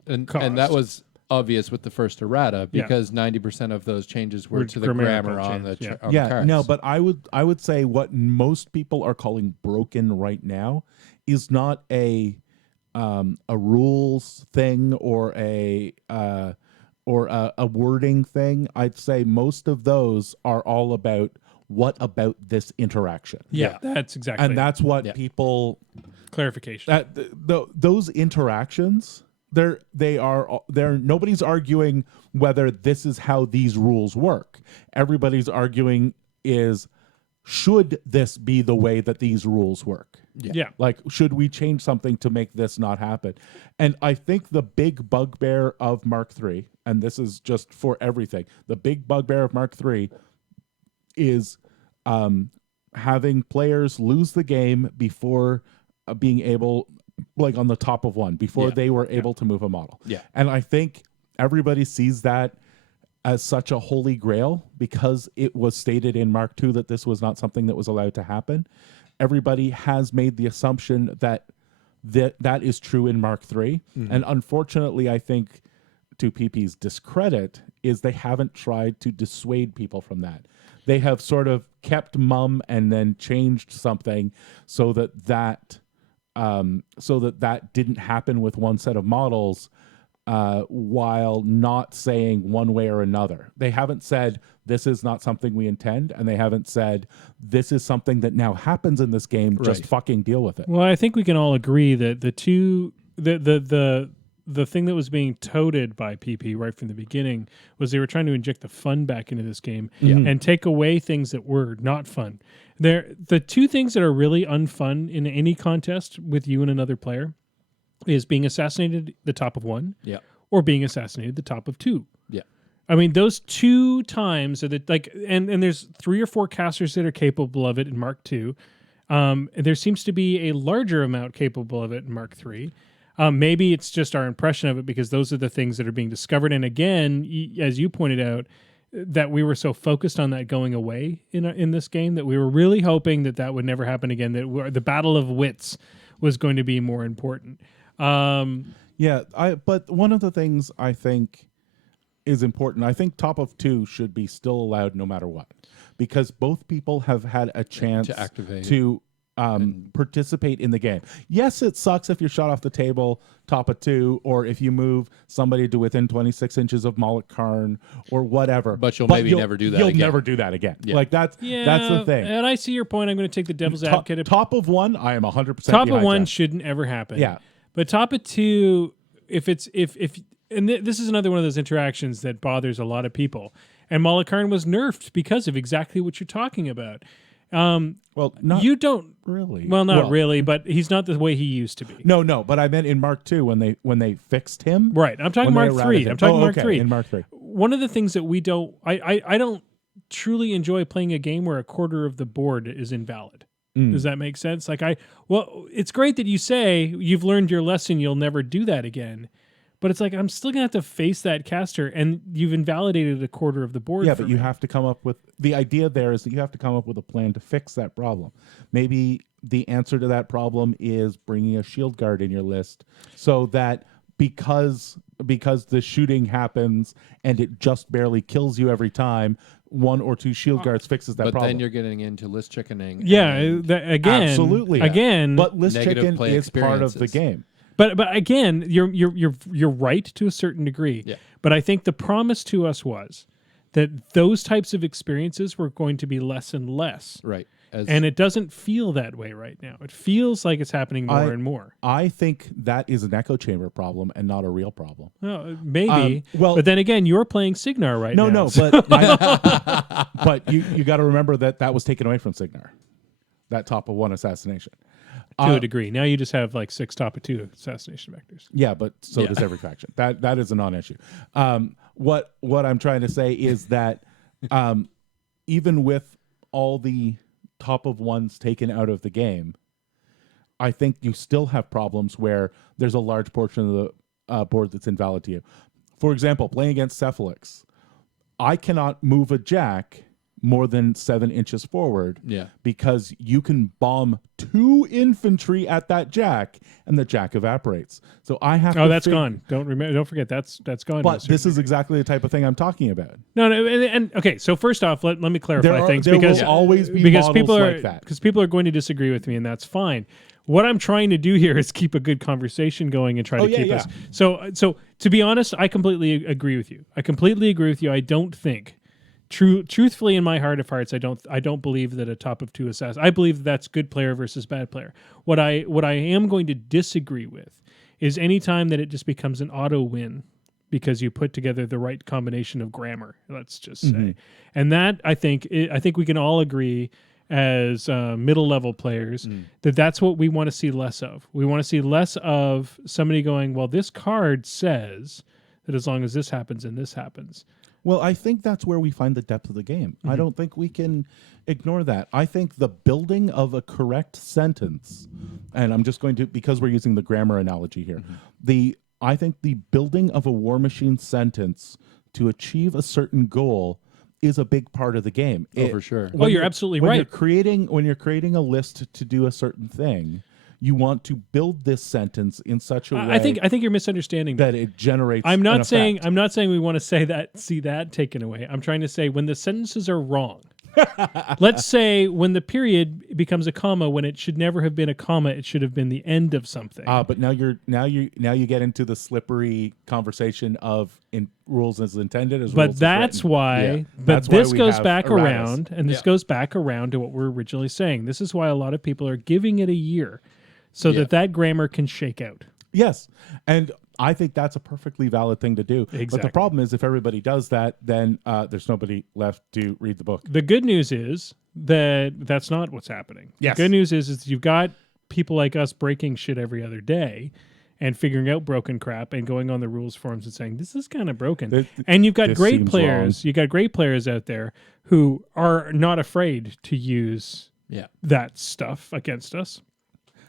caused. And that was obvious with the first errata, because 90% of those changes were to the grammar on the on the cards. No, but I would say what most people are calling broken right now is not a rules thing or a wording thing. I'd say most of those are all about what about this interaction. Yeah, that's exactly. And that's what people clarification. Those interactions, they're nobody's arguing whether this is how these rules work. Everybody's arguing is, should this be the way that these rules work? Yeah. Like, should we change something to make this not happen? And I think the big bugbear of Mark III, and this is just for everything, the big bugbear of Mark III is having players lose the game before being able, like on the top of one, before they were able to move a model. Yeah. And I think everybody sees that as such a holy grail, because it was stated in Mark II that this was not something that was allowed to happen. Everybody has made the assumption that that is true in Mark III. And unfortunately, I think, to PP's discredit, is they haven't tried to dissuade people from that. They have sort of kept mum and then changed something so that didn't happen with one set of models, while not saying one way or another. They haven't said this is not something we intend, and they haven't said this is something that now happens in this game. Just fucking deal with it. Well, I think we can all agree that the thing that was being touted by PP right from the beginning was they were trying to inject the fun back into this game and take away things that were not fun. The two things that are really unfun in any contest with you and another player is being assassinated the top of one, or being assassinated the top of two. Yeah. I mean, those 2 times are and there's 3 or 4 casters that are capable of it in Mark II. There seems to be a larger amount capable of it in Mark III. Maybe it's just our impression of it because those are the things that are being discovered. And again, as you pointed out, that we were so focused on that going away in this game that we were really hoping that would never happen again. That the battle of wits was going to be more important. But one of the things I think is important, I think top of 2 should be still allowed no matter what, because both people have had a chance to activate to participate in the game. Yes, it sucks if you're shot off the table top of 2, or if you move somebody to within 26 inches of Moloch Karn or whatever. But you'll never do that You'll again. never do that again. Yeah. Like that's the thing. And I see your point. I'm going to take the devil's advocate. Top of 1, I am 100% Top of 1 that. shouldn't ever happen. Yeah. But top of 2, if this is another one of those interactions that bothers a lot of people. And Moloch Karn was nerfed because of exactly what you're talking about. You don't really. Well, not really, but he's not the way he used to be. No, but I meant in Mark II when they fixed him. Right. I'm talking Mark III. I'm talking Mark III. In Mark III. One of the things that we don't I don't truly enjoy playing a game where a quarter of the board is invalid. Does that make sense? It's great that you say you've learned your lesson, you'll never do that again. But it's like, I'm still going to have to face that caster, and you've invalidated a quarter of the board. Yeah, but you have to come up with, the idea there is that you have to come up with a plan to fix that problem. Maybe the answer to that problem is bringing a shield guard in your list so that because the shooting happens and it just barely kills you every time, 1 or 2 shield guards fixes that problem. But then you're getting into list chickening. Yeah, again. Absolutely. Again. But list chicken is part of the game. But again, you're right to a certain degree. Yeah. But I think the promise to us was that those types of experiences were going to be less and less. Right. And it doesn't feel that way right now. It feels like it's happening more and more. I think that is an echo chamber problem and not a real problem. Well, maybe. But then again, you're playing Signar right now. No, but you got to remember that was taken away from Signar. That top of 1 assassination. To a degree. Now you just have like 6 top of 2 assassination vectors. Yeah, but so does every faction. That is a non-issue. What I'm trying to say is that even with all the top of 1s taken out of the game, I think you still have problems where there's a large portion of the board that's invalid to you. For example, playing against Cephalix, I cannot move a jack more than 7 inches forward because you can bomb 2 infantry at that jack and the jack evaporates. So I have to that's gone. Don't forget that's gone. But this is exactly the type of thing I'm talking about. No, and okay, so first off, let me clarify things there because will always be because models people are like that. because people are going to disagree with me, and that's fine. What I'm trying to do here is keep a good conversation going and try to keep us. So to be honest, I completely agree with you. I don't think truthfully, in my heart of hearts, I don't believe that a top of 2 assassin. I believe that's good player versus bad player. What I am going to disagree with is any time that it just becomes an auto win because you put together the right combination of grammar. Let's just say, and that I think we can all agree as middle level players that's what we want to see less of. We want to see less of somebody going, well, this card says that as long as this happens and this happens. Well, I think that's where we find the depth of the game. I don't think we can ignore that. I think the building of a correct sentence, and I'm just going to, because we're using the grammar analogy here, I think the building of a War Machine sentence to achieve a certain goal is a big part of the game. For sure. You're absolutely right. When you're creating a list to do a certain thing, you want to build this sentence in such a way. I think you're misunderstanding that it generates. I'm not saying we want to see that taken away. I'm trying to say when the sentences are wrong. Let's say when the period becomes a comma when it should never have been a comma, it should have been the end of something. But now you get into the slippery conversation of in rules as intended as but rules that's as written. why. Yeah. But that's this why goes back erratas. around, and this goes back around to what we're originally saying. This is why a lot of people are giving it a year, so that grammar can shake out. Yes, and I think that's a perfectly valid thing to do. Exactly. But the problem is if everybody does that, then there's nobody left to read the book. The good news is that that's not what's happening. Yes. The good news is you've got people like us breaking shit every other day and figuring out broken crap and going on the rules forums and saying, this is kind of broken. And you've got great players. Wrong. You got great players out there who are not afraid to use that stuff against us.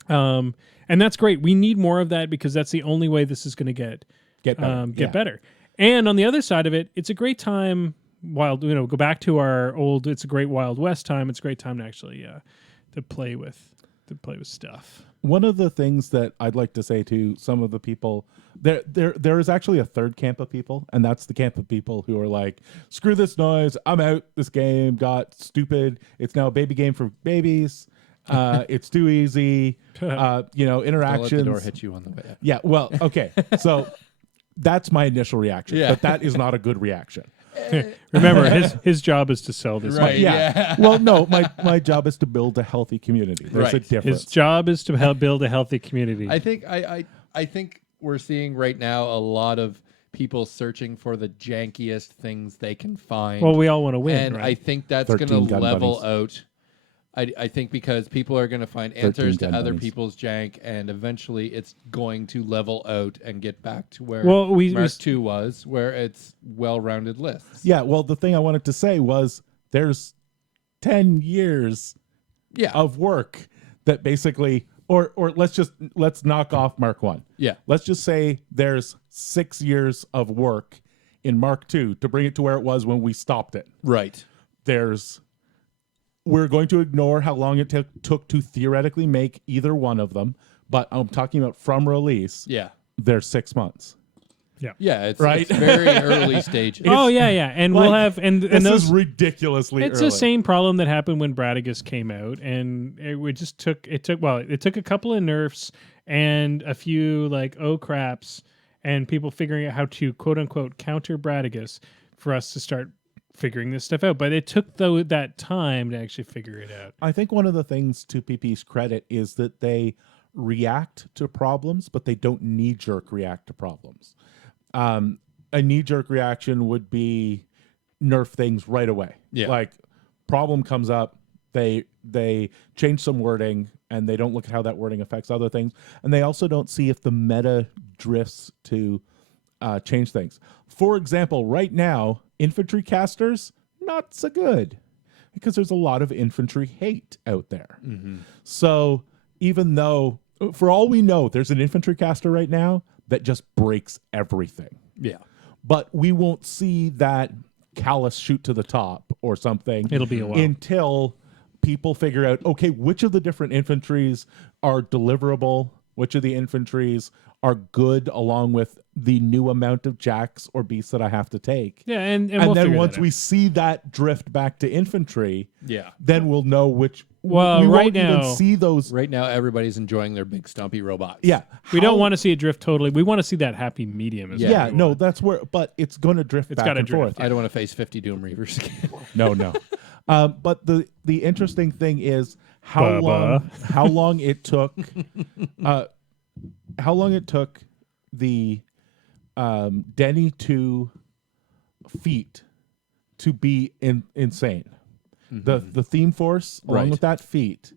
And that's great. We need more of that because that's the only way this is going to get better. better. And on the other side of it, it's a great time. Go back to our old. It's a great Wild West time. It's a great time to actually to play with stuff. One of the things that I'd like to say to some of the people, there is actually a third camp of people, and that's the camp of people who are like, screw this noise, I'm out. This game got stupid. It's now a baby game for babies. It's too easy. Interactions. Don't let the door hit you on the way out. Yeah, well, okay. So that's my initial reaction, but that is not a good reaction. Remember, his job is to sell this. Right. game. Yeah. Well, no, my job is to build a healthy community. There's a Right. difference. His job is to help build a healthy community. I think I think we're seeing right now a lot of people searching for the jankiest things they can find. Well, we all want to win, and right? I think that's 13 going to gun level bunnies. out. I think because people are going to find answers to gun other bunnies. people's jank, and eventually it's going to level out and get back to where Mark II was, where it's well-rounded lists. Yeah, well, the thing I wanted to say was there's 10 years of work that basically, or let's knock off Mark I. Yeah. Let's just say there's 6 years of work in Mark II to bring it to where it was when we stopped it. Right. We're going to ignore how long it took to theoretically make either one of them, but I'm talking about from release. Yeah. There's 6 months. Yeah, it's, Right? it's very early stages. Oh yeah, and we'll have and This those is ridiculously It's early. the same problem that happened when Bradigus came out, and it took a couple of nerfs and a few craps, and people figuring out how to quote unquote counter Bradigus for us to start figuring this stuff out. But it took that time to actually figure it out. I think one of the things to PP's credit is that they react to problems, but they don't knee-jerk react to problems. A knee-jerk reaction would be nerf things right away. Yeah. Like, problem comes up, they change some wording, and they don't look at how that wording affects other things. And they also don't see if the meta drifts to change things. For example, right now, infantry casters, not so good, because there's a lot of infantry hate out there. Mm-hmm. So even though, for all we know, there's an infantry caster right now that just breaks everything. Yeah. But we won't see that callus shoot to the top or something. It'll be a while. Until people figure out, okay, which of the different infantries are deliverable, which of the infantries are good along with the new amount of jacks or beasts that I have to take. Yeah, and then we'll figure once that we out. see that drift back to infantry, Yeah. then we'll know which. Well, we right won't now- even see those. Right now, everybody's enjoying their big stumpy robots. Yeah, We how- don't want to see it drift totally. We want to see that happy medium. Is Yeah, what we no, want. that's where. But it's going to drift back gotta and drift, forth. I don't want to face 50 Doom Reavers again. No. But the interesting thing is how Bubba. long it took the Denny 2 feat to be insane. The theme force along Right. with that feat,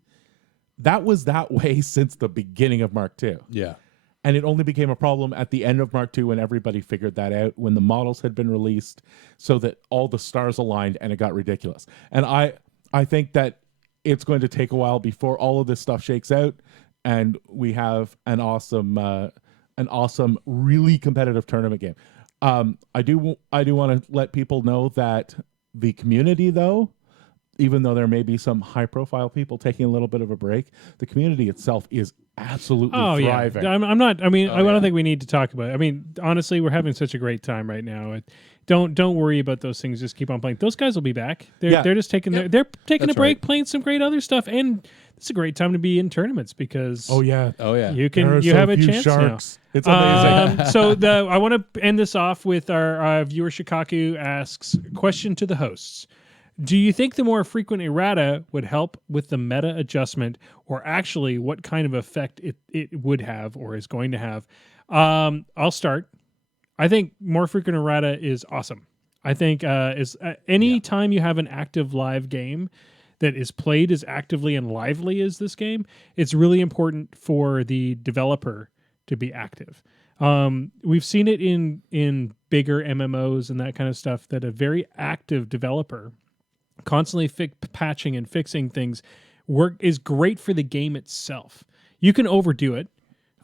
that was that way since the beginning of Mark II. Yeah. And it only became a problem at the end of Mark II when everybody figured that out, when the models had been released so that all the stars aligned and it got ridiculous. And I think that it's going to take a while before all of this stuff shakes out and we have an awesome, really competitive tournament game. I do want to let people know that the community, though, even though there may be some high-profile people taking a little bit of a break, the community itself is absolutely thriving. Yeah. I'm not. I mean, I yeah. don't think we need to talk about it. I mean, honestly, we're having such a great time right now. Don't worry about those things. Just keep on playing. Those guys will be back. They're just taking they're taking That's a break, right. playing some great other stuff, and it's a great time to be in tournaments because Oh yeah. you There are can you so have a few chance sharks. now. It's amazing. I want to end this off with our viewer Shikaku asks question to the hosts. Do you think the more frequent errata would help with the meta adjustment, or actually what kind of effect it would have or is going to have? I'll start. I think more frequent errata is awesome. I think any time you have an active live game that is played as actively and lively as this game, it's really important for the developer to be active. We've seen it in bigger MMOs and that kind of stuff, that a very active developer constantly patching and fixing things is great for the game itself. You can overdo it.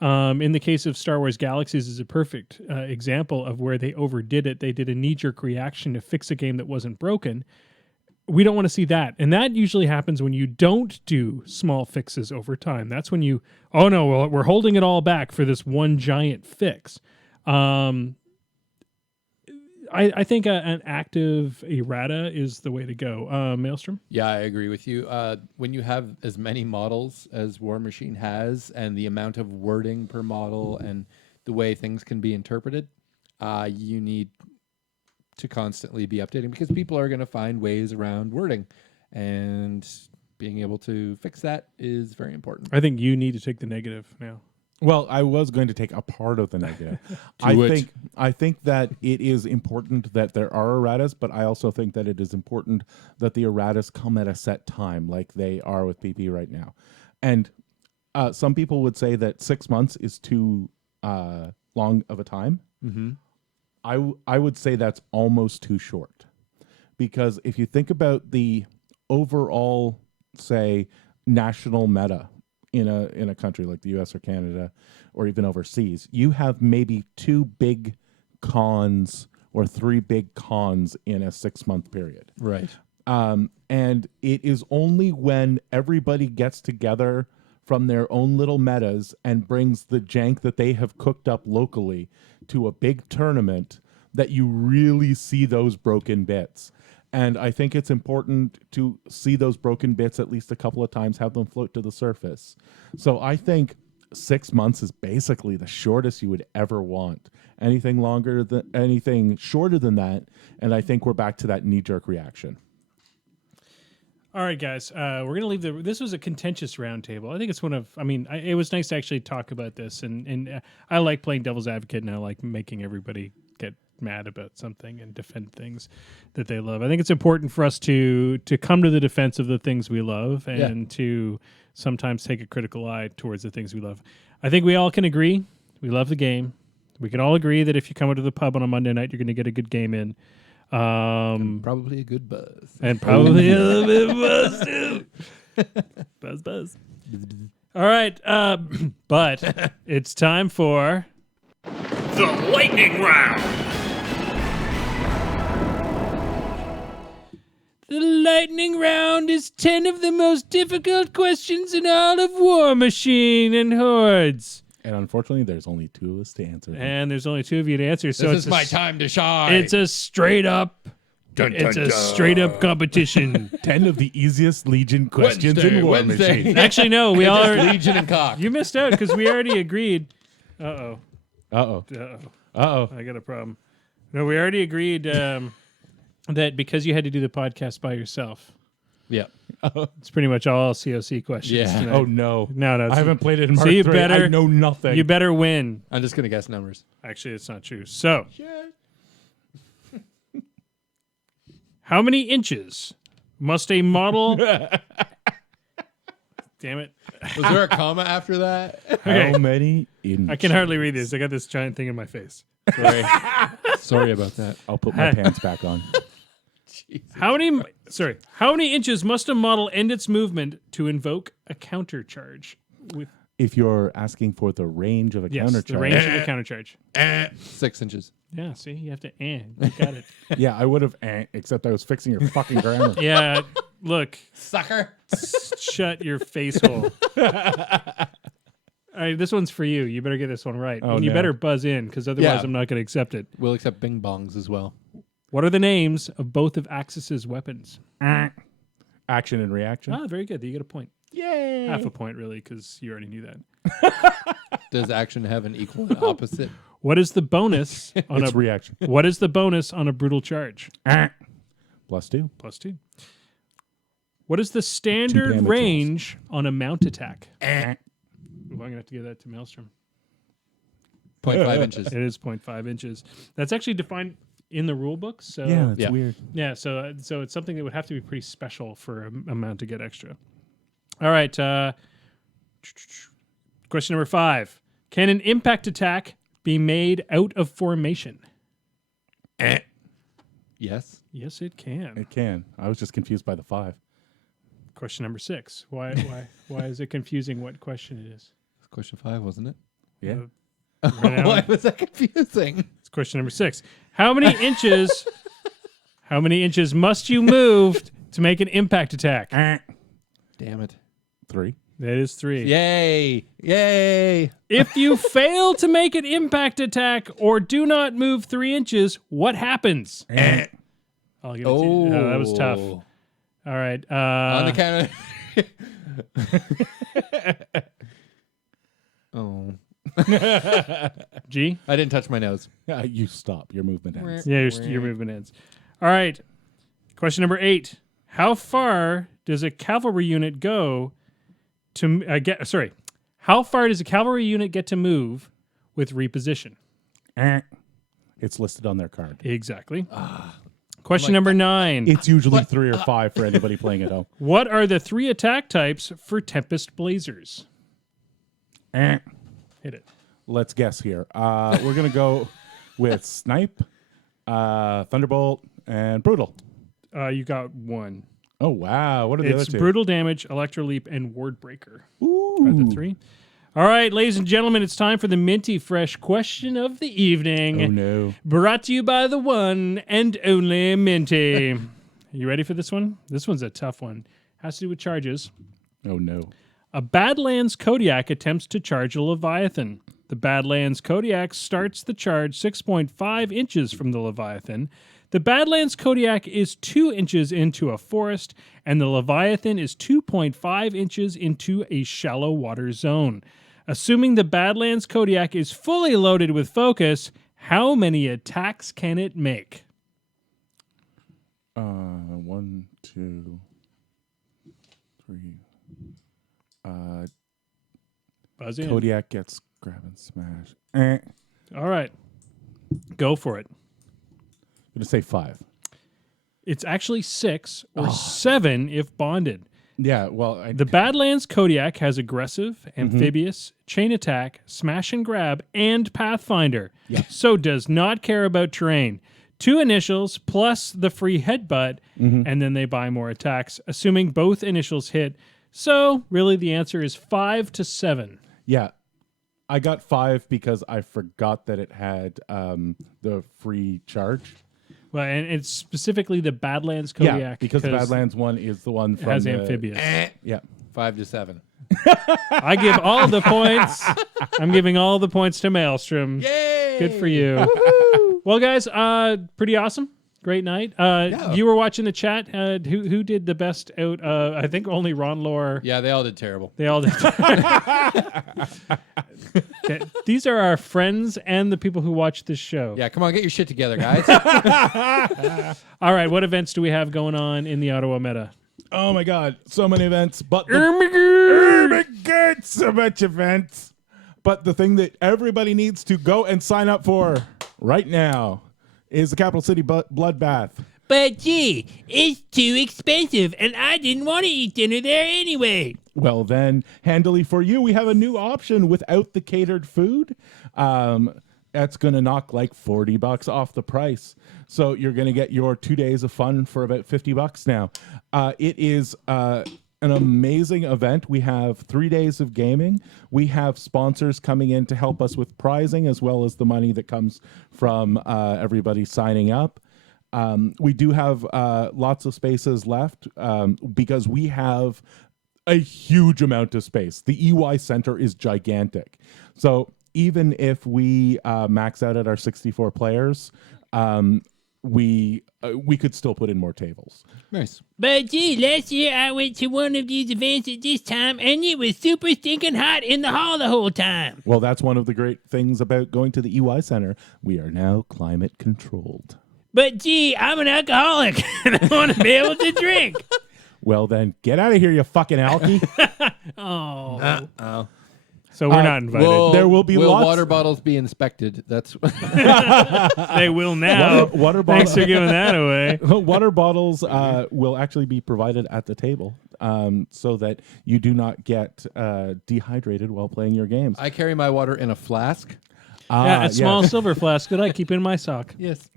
In the case of Star Wars Galaxies is a perfect example of where they overdid it. They did a knee-jerk reaction to fix a game that wasn't broken. We don't want to see that. And that usually happens when you don't do small fixes over time. That's when oh no, well, we're holding it all back for this one giant fix. I think an active errata is the way to go. Maelstrom? Yeah, I agree with you. When you have as many models as War Machine has, and the amount of wording per model, and the way things can be interpreted, you need to constantly be updating, because people are going to find ways around wording, and being able to fix that is very important. I think you need to take the negative now. Well, I was going to take a part of the negative. I think that it is important that there are erratas, but I also think that it is important that the erratas come at a set time, like they are with PP right now. And some people would say that 6 months is too long of a time. Mm-hmm. I would say that's almost too short, because if you think about the overall, say, national meta in a country like the US or Canada or even overseas, you have maybe 2 big cons or 3 big cons in a 6-month period. Right. And it is only when everybody gets together from their own little metas and brings the jank that they have cooked up locally to a big tournament that you really see those broken bits. And I think it's important to see those broken bits at least a couple of times, have them float to the surface. So I think 6 months is basically the shortest you would ever want. Anything shorter than that, and I think we're back to that knee-jerk reaction. All right, guys, we're going to leave this was a contentious roundtable. I think it's it was nice to actually talk about this, and I like playing devil's advocate, and I like making everybody get mad about something and defend things that they love. I think it's important for us to come to the defense of the things we love, and to sometimes take a critical eye towards the things we love. I think we all can agree we love the game. We can all agree that if you come into the pub on a Monday night, you're going to get a good game in. And probably a good buzz. And probably a little bit of buzz too. Buzz. All right, but it's time for the lightning round. The lightning round is 10 of the most difficult questions in all of War Machine and Hordes. And unfortunately, there's only 2 of us to answer them. And there's only 2 of you to answer. So this is my time to shine. It's a straight up. Straight up competition. 10 of the easiest Legion questions in War Machine. Actually, no, we all are. Legion and cock. You missed out because we already agreed. Uh-oh. I got a problem. No, we already agreed that because you had to do the podcast by yourself. Yeah. It's pretty much all COC questions. Yeah. tonight. Oh, no. No. I haven't played it in Mark So you 3. better- I know nothing. You better win. I'm just going to guess numbers. Actually, it's not true. So, how many inches must a model... Damn it. Was there a comma after that? How many inches? I can hardly read this. I got this giant thing in my face. Sorry about that. I'll put my pants back on. How many inches must a model end its movement to invoke a counter charge? If you're asking for the range of a Yes, counter the charge. range of a counter charge. 6 inches. Yeah, see, you have to You got it. Yeah, I would have, except I was fixing your fucking grammar. Yeah, look, Sucker. shut your face hole. All right, this one's for you. You better get this one right. Oh, and you no. better buzz in, because otherwise Yeah. I'm not going to accept it. We'll accept bing bongs as well. What are the names of both of Axis's weapons? Action and reaction. Ah, very good. You get a point. Yay! Half a point, really, because you already knew that. Does action have an equal and opposite? What is the bonus on It's reaction. What is the bonus on a brutal charge? +2. +2. What is the standard damages. range on a mount attack? Ooh, I'm going to have to give that to Maelstrom. 0.5 inches. It is 0.5 inches. That's actually defined in the rule book. So Yeah, that's Yeah. weird. yeah, so it's something that would have to be pretty special for a mount to get extra. All right. Question number 5. Can an impact attack be made out of formation? Yes. Yes, it can. It can. I was just confused by the 5. Question number 6. Why is it confusing what question it is? Question 5, wasn't it? Yeah. Why was that confusing? It's question number 6. How many inches? How many inches must you move to make an impact attack? Damn it. 3. That is 3. Yay. Yay. If you fail to make an impact attack or do not move 3 inches, what happens? I'll give it to you. Oh, that was tough. All right. On the count of... Oh. G? I didn't touch my nose. You stop. Your movement ends. Yeah, your movement ends. All right. Question number 8. How far does a cavalry unit go to How far does a cavalry unit get to move with reposition? It's listed on their card. Exactly. Question number 9. It's usually 3 or 5 for anybody playing at home. What are the 3 attack types for Tempest Blazers? Hit it. Let's guess here. We're going to go with Snipe, Thunderbolt, and Brutal. You got 1. Oh, wow. What are the It's other 2? Brutal Damage, Electro Leap, and Ward Breaker. Ooh. Are the 3. All right, ladies and gentlemen, it's time for the Minty Fresh question of the evening. Oh, no. Brought to you by the one and only Minty. You ready for this one? This one's a tough one. Has to do with charges. Oh, no. A Badlands Kodiak attempts to charge a Leviathan. The Badlands Kodiak starts the charge 6.5 inches from the Leviathan. The Badlands Kodiak is 2 inches into a forest, and the Leviathan is 2.5 inches into a shallow water zone. Assuming the Badlands Kodiak is fully loaded with focus, how many attacks can it make? 1, 2, 3. Buzz in. Kodiak gets grab and smash. All right. Go for it. I'm going to say 5. It's actually 6 or 7 if bonded. Yeah, well... The Badlands Kodiak has aggressive, amphibious, chain attack, smash and grab, and Pathfinder. Yeah. So does not care about terrain. 2 initials plus the free headbutt, and then they buy more attacks, assuming both initials hit. So really the answer is 5 to 7. Yeah. I got 5 because I forgot that it had the free charge. Well, and it's specifically the Badlands Kodiak. Yeah, because the Badlands one is the one from has the... amphibious. Yeah. 5 to 7. I give all the points. I'm giving all the points to Maelstrom. Yay! Good for you. Well, guys, pretty awesome. Great night. You were watching the chat. Who did the best out? I think only Ron Lore. Yeah, they all did terrible. They all did. Okay. These are our friends and the people who watch this show. Yeah, come on, get your shit together, guys. All right, what events do we have going on in the Ottawa Meta? Oh my God, so many events. But so much events. But the thing that everybody needs to go and sign up for right now is the Capital City Bloodbath. But gee, it's too expensive, and I didn't want to eat dinner there anyway. Well, then, handily for you, we have a new option without the catered food. That's going to knock like $40 off the price. So you're going to get your 2 days of fun for about $50 now. It is an amazing event. We have 3 days of gaming. We have sponsors coming in to help us with prizing, as well as the money that comes from everybody signing up. We do have lots of spaces left because we have a huge amount of space. The EY Center is gigantic. So even if we max out at our 64 players, we could still put in more tables. Nice. But gee, last year I went to one of these events at this time, and it was super stinking hot in the hall the whole time. Well, that's one of the great things about going to the EY Center. We are now climate controlled. But gee, I'm an alcoholic, and I want to be able to drink. Well, then, get out of here, you fucking alky. Oh. So we're not invited. There will be lots- water bottles be inspected? That's They will now. Water Thanks bottles. for giving that away. Water bottles will actually be provided at the table so that you do not get dehydrated while playing your games. I carry my water in a flask. Yeah, a small yes. silver flask that I keep in my sock. Yes.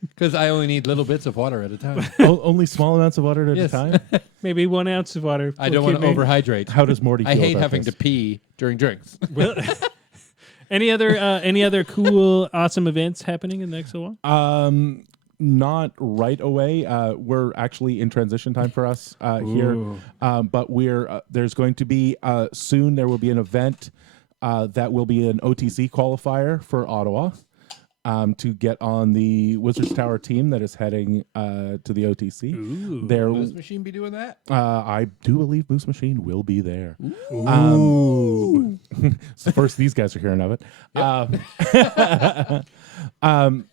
Because I only need little bits of water at a time. Only small amounts of water at Yes. a time. Maybe 1 ounce of water. I don't want to overhydrate. How does Morty feel I hate about having this? to pee during drinks. Any other cool, awesome events happening in the next little while? Not right away. We're actually in transition time for us here, but we're there's going to be soon. There will be an event that will be an OTC qualifier for Ottawa to get on the Wizards Tower team that is heading to the OTC. There, Will this machine be doing that? I do believe Moose Machine will be there. So first, these guys are hearing of it.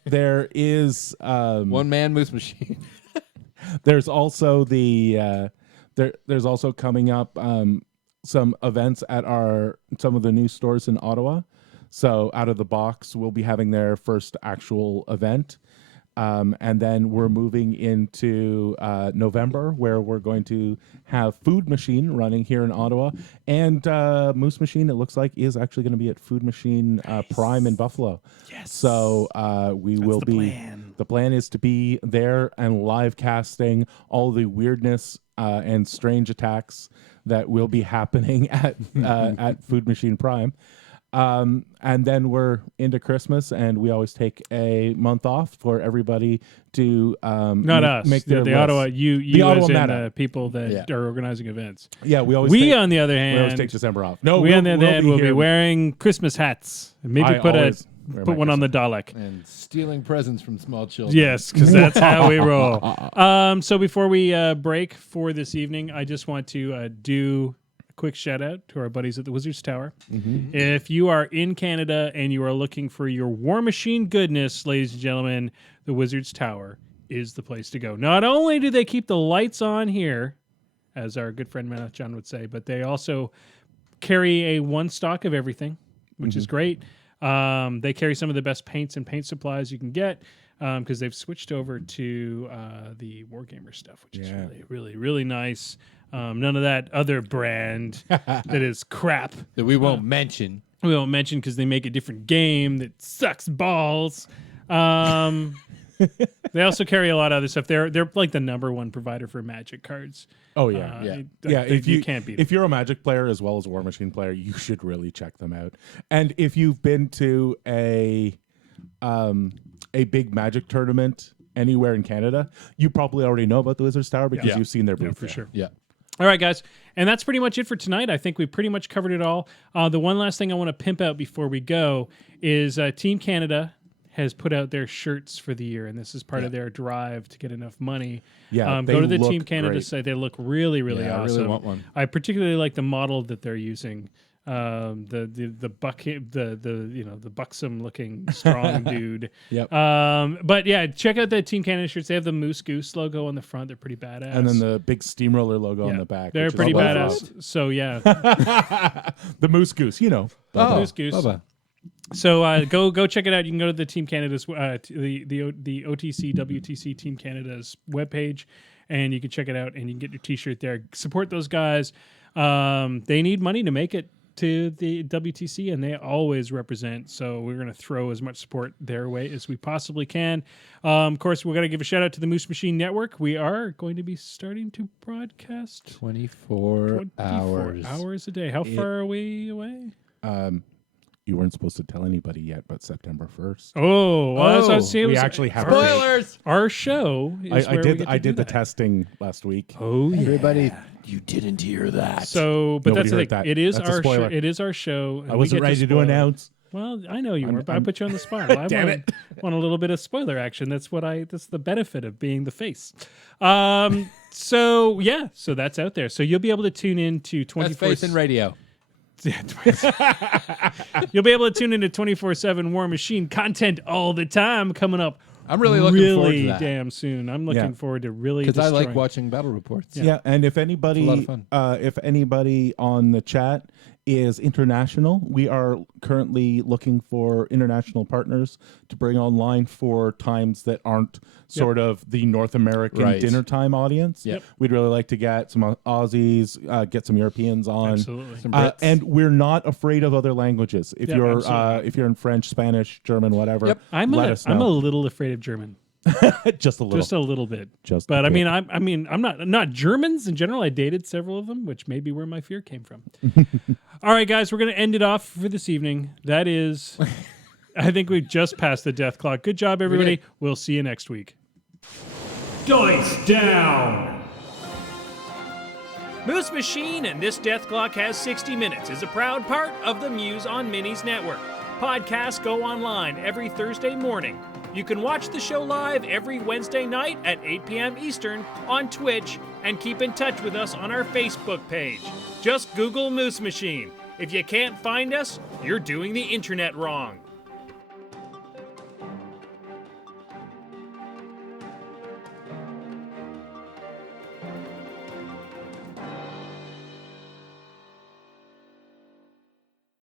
There is One man moose machine. there's also the there's also coming up some events at some of the new stores in Ottawa. So Out of the Box will be having their first actual event. And then we're moving into November, where we're going to have Food Machine running here in Ottawa. And Moose Machine, it looks like, is actually going to be at Food Machine Prime in Buffalo. Yes. So we will be. Plan. The plan is to be there and live casting all the weirdness and strange attacks that will be happening at Food Machine Prime. And then we're into Christmas, and we always take a month off for everybody to Not us. make their the lists. Ottawa. You The as Ottawa in meta. the people that are organizing events. Yeah, we always. On the other hand, we always take December off. No, we on the other hand will be here. wearing Christmas hats. And maybe I always wear my put one on the Dalek. And stealing presents from small children. Yes, because that's how we roll. So before we break for this evening, I just want to do a quick shout out to our buddies at the Wizards Tower. Mm-hmm. If you are in Canada and you are looking for your War Machine goodness, ladies and gentlemen, the Wizards Tower is the place to go. Not only do they keep the lights on here, as our good friend Matt John would say, but they also carry a one stock of everything, which is great. They carry some of the best paints and paint supplies you can get because they've switched over to the Wargamer stuff, which is really, really, really nice. None of that other brand that is crap. That we won't mention. We won't mention because they make a different game that sucks balls. They also carry a lot of other stuff. They're like the number one provider for Magic cards. Oh yeah, If you can't beat if you're a Magic player as well as a War Machine player, you should really check them out. And if you've been to a big Magic tournament anywhere in Canada, you probably already know about the Wizards Tower because you've seen their booth for there. sure. Yeah. All right, guys. And that's pretty much it for tonight. I think we pretty much covered it all. The one last thing I want to pimp out before we go is Team Canada has put out their shirts for the year, and this is part of their drive to get enough money. Yeah, go to the they Team look Canada great. site. They look really, really Yeah, I awesome. really want one. I particularly like the model that they're using. The buxom looking strong dude. Yep. But yeah, check out the Team Canada shirts. They have the Moose Goose logo on the front. They're pretty badass. And then the big steamroller logo on the back. They're which is pretty awesome. badass. So yeah, The Moose Goose, you know. Moose Goose. So go check it out. You can go to the Team Canada's the OTC WTC Team Canada's webpage, and you can check it out, and you can get your T-shirt there. Support those guys. They need money to make it to the WTC, and they always represent. So we're going to throw as much support their way as we possibly can. Of course, we're going to give a shout out to the Moose Machine Network. We are going to be starting to broadcast 24 hours a day. How far are we away? You weren't supposed to tell anybody yet, but September 1st. Oh, well, that's what I was saying. We actually have Spoilers! Our show is where we get to I did do the that. testing last week. Oh, yeah. Everybody, you didn't hear that. So, but Nobody that's the heard thing. that. It is That's a our show. spoiler. It is our show. and I we wasn't get ready to spoil it. announce. Well, I know you weren't, but I put you on the spot. I Damn want a little bit of spoiler action. That's the benefit of being the face. So that's out there. So you'll be able to tune in to 24. That's face in radio. You'll be able to tune into 24/7 War Machine content all the time coming up. I'm really looking forward to that. damn soon. I'm looking forward to really Because I like destroying- watching battle reports. Yeah, and if anybody, It's a lot of if anybody on the chat is international, we are currently looking for international partners to bring online for times that aren't sort of the North American Right. dinner time audience. Yep. We'd really like to get some Aussies, get some Europeans on. Absolutely. Some Brits. And we're not afraid of other languages. If Yeah, you're absolutely. if you're in French, Spanish, German, whatever, Yep. I'm let us know. a little afraid of German. Just a little. Just a little bit. Just but a I bit. mean, I'm not Germans in general. I dated several of them, which may be where my fear came from. All right, guys, we're going to end it off for this evening. That is, I think we've just passed the death clock. Good job, everybody. We'll see you next week. Dice down. Moose Machine and This Death Clock Has 60 Minutes is a proud part of the Muse on Minis network. Podcasts go online every Thursday morning. You can watch the show live every Wednesday night at 8 p.m. Eastern on Twitch and keep in touch with us on our Facebook page. Just Google Moose Machine. If you can't find us, you're doing the internet wrong.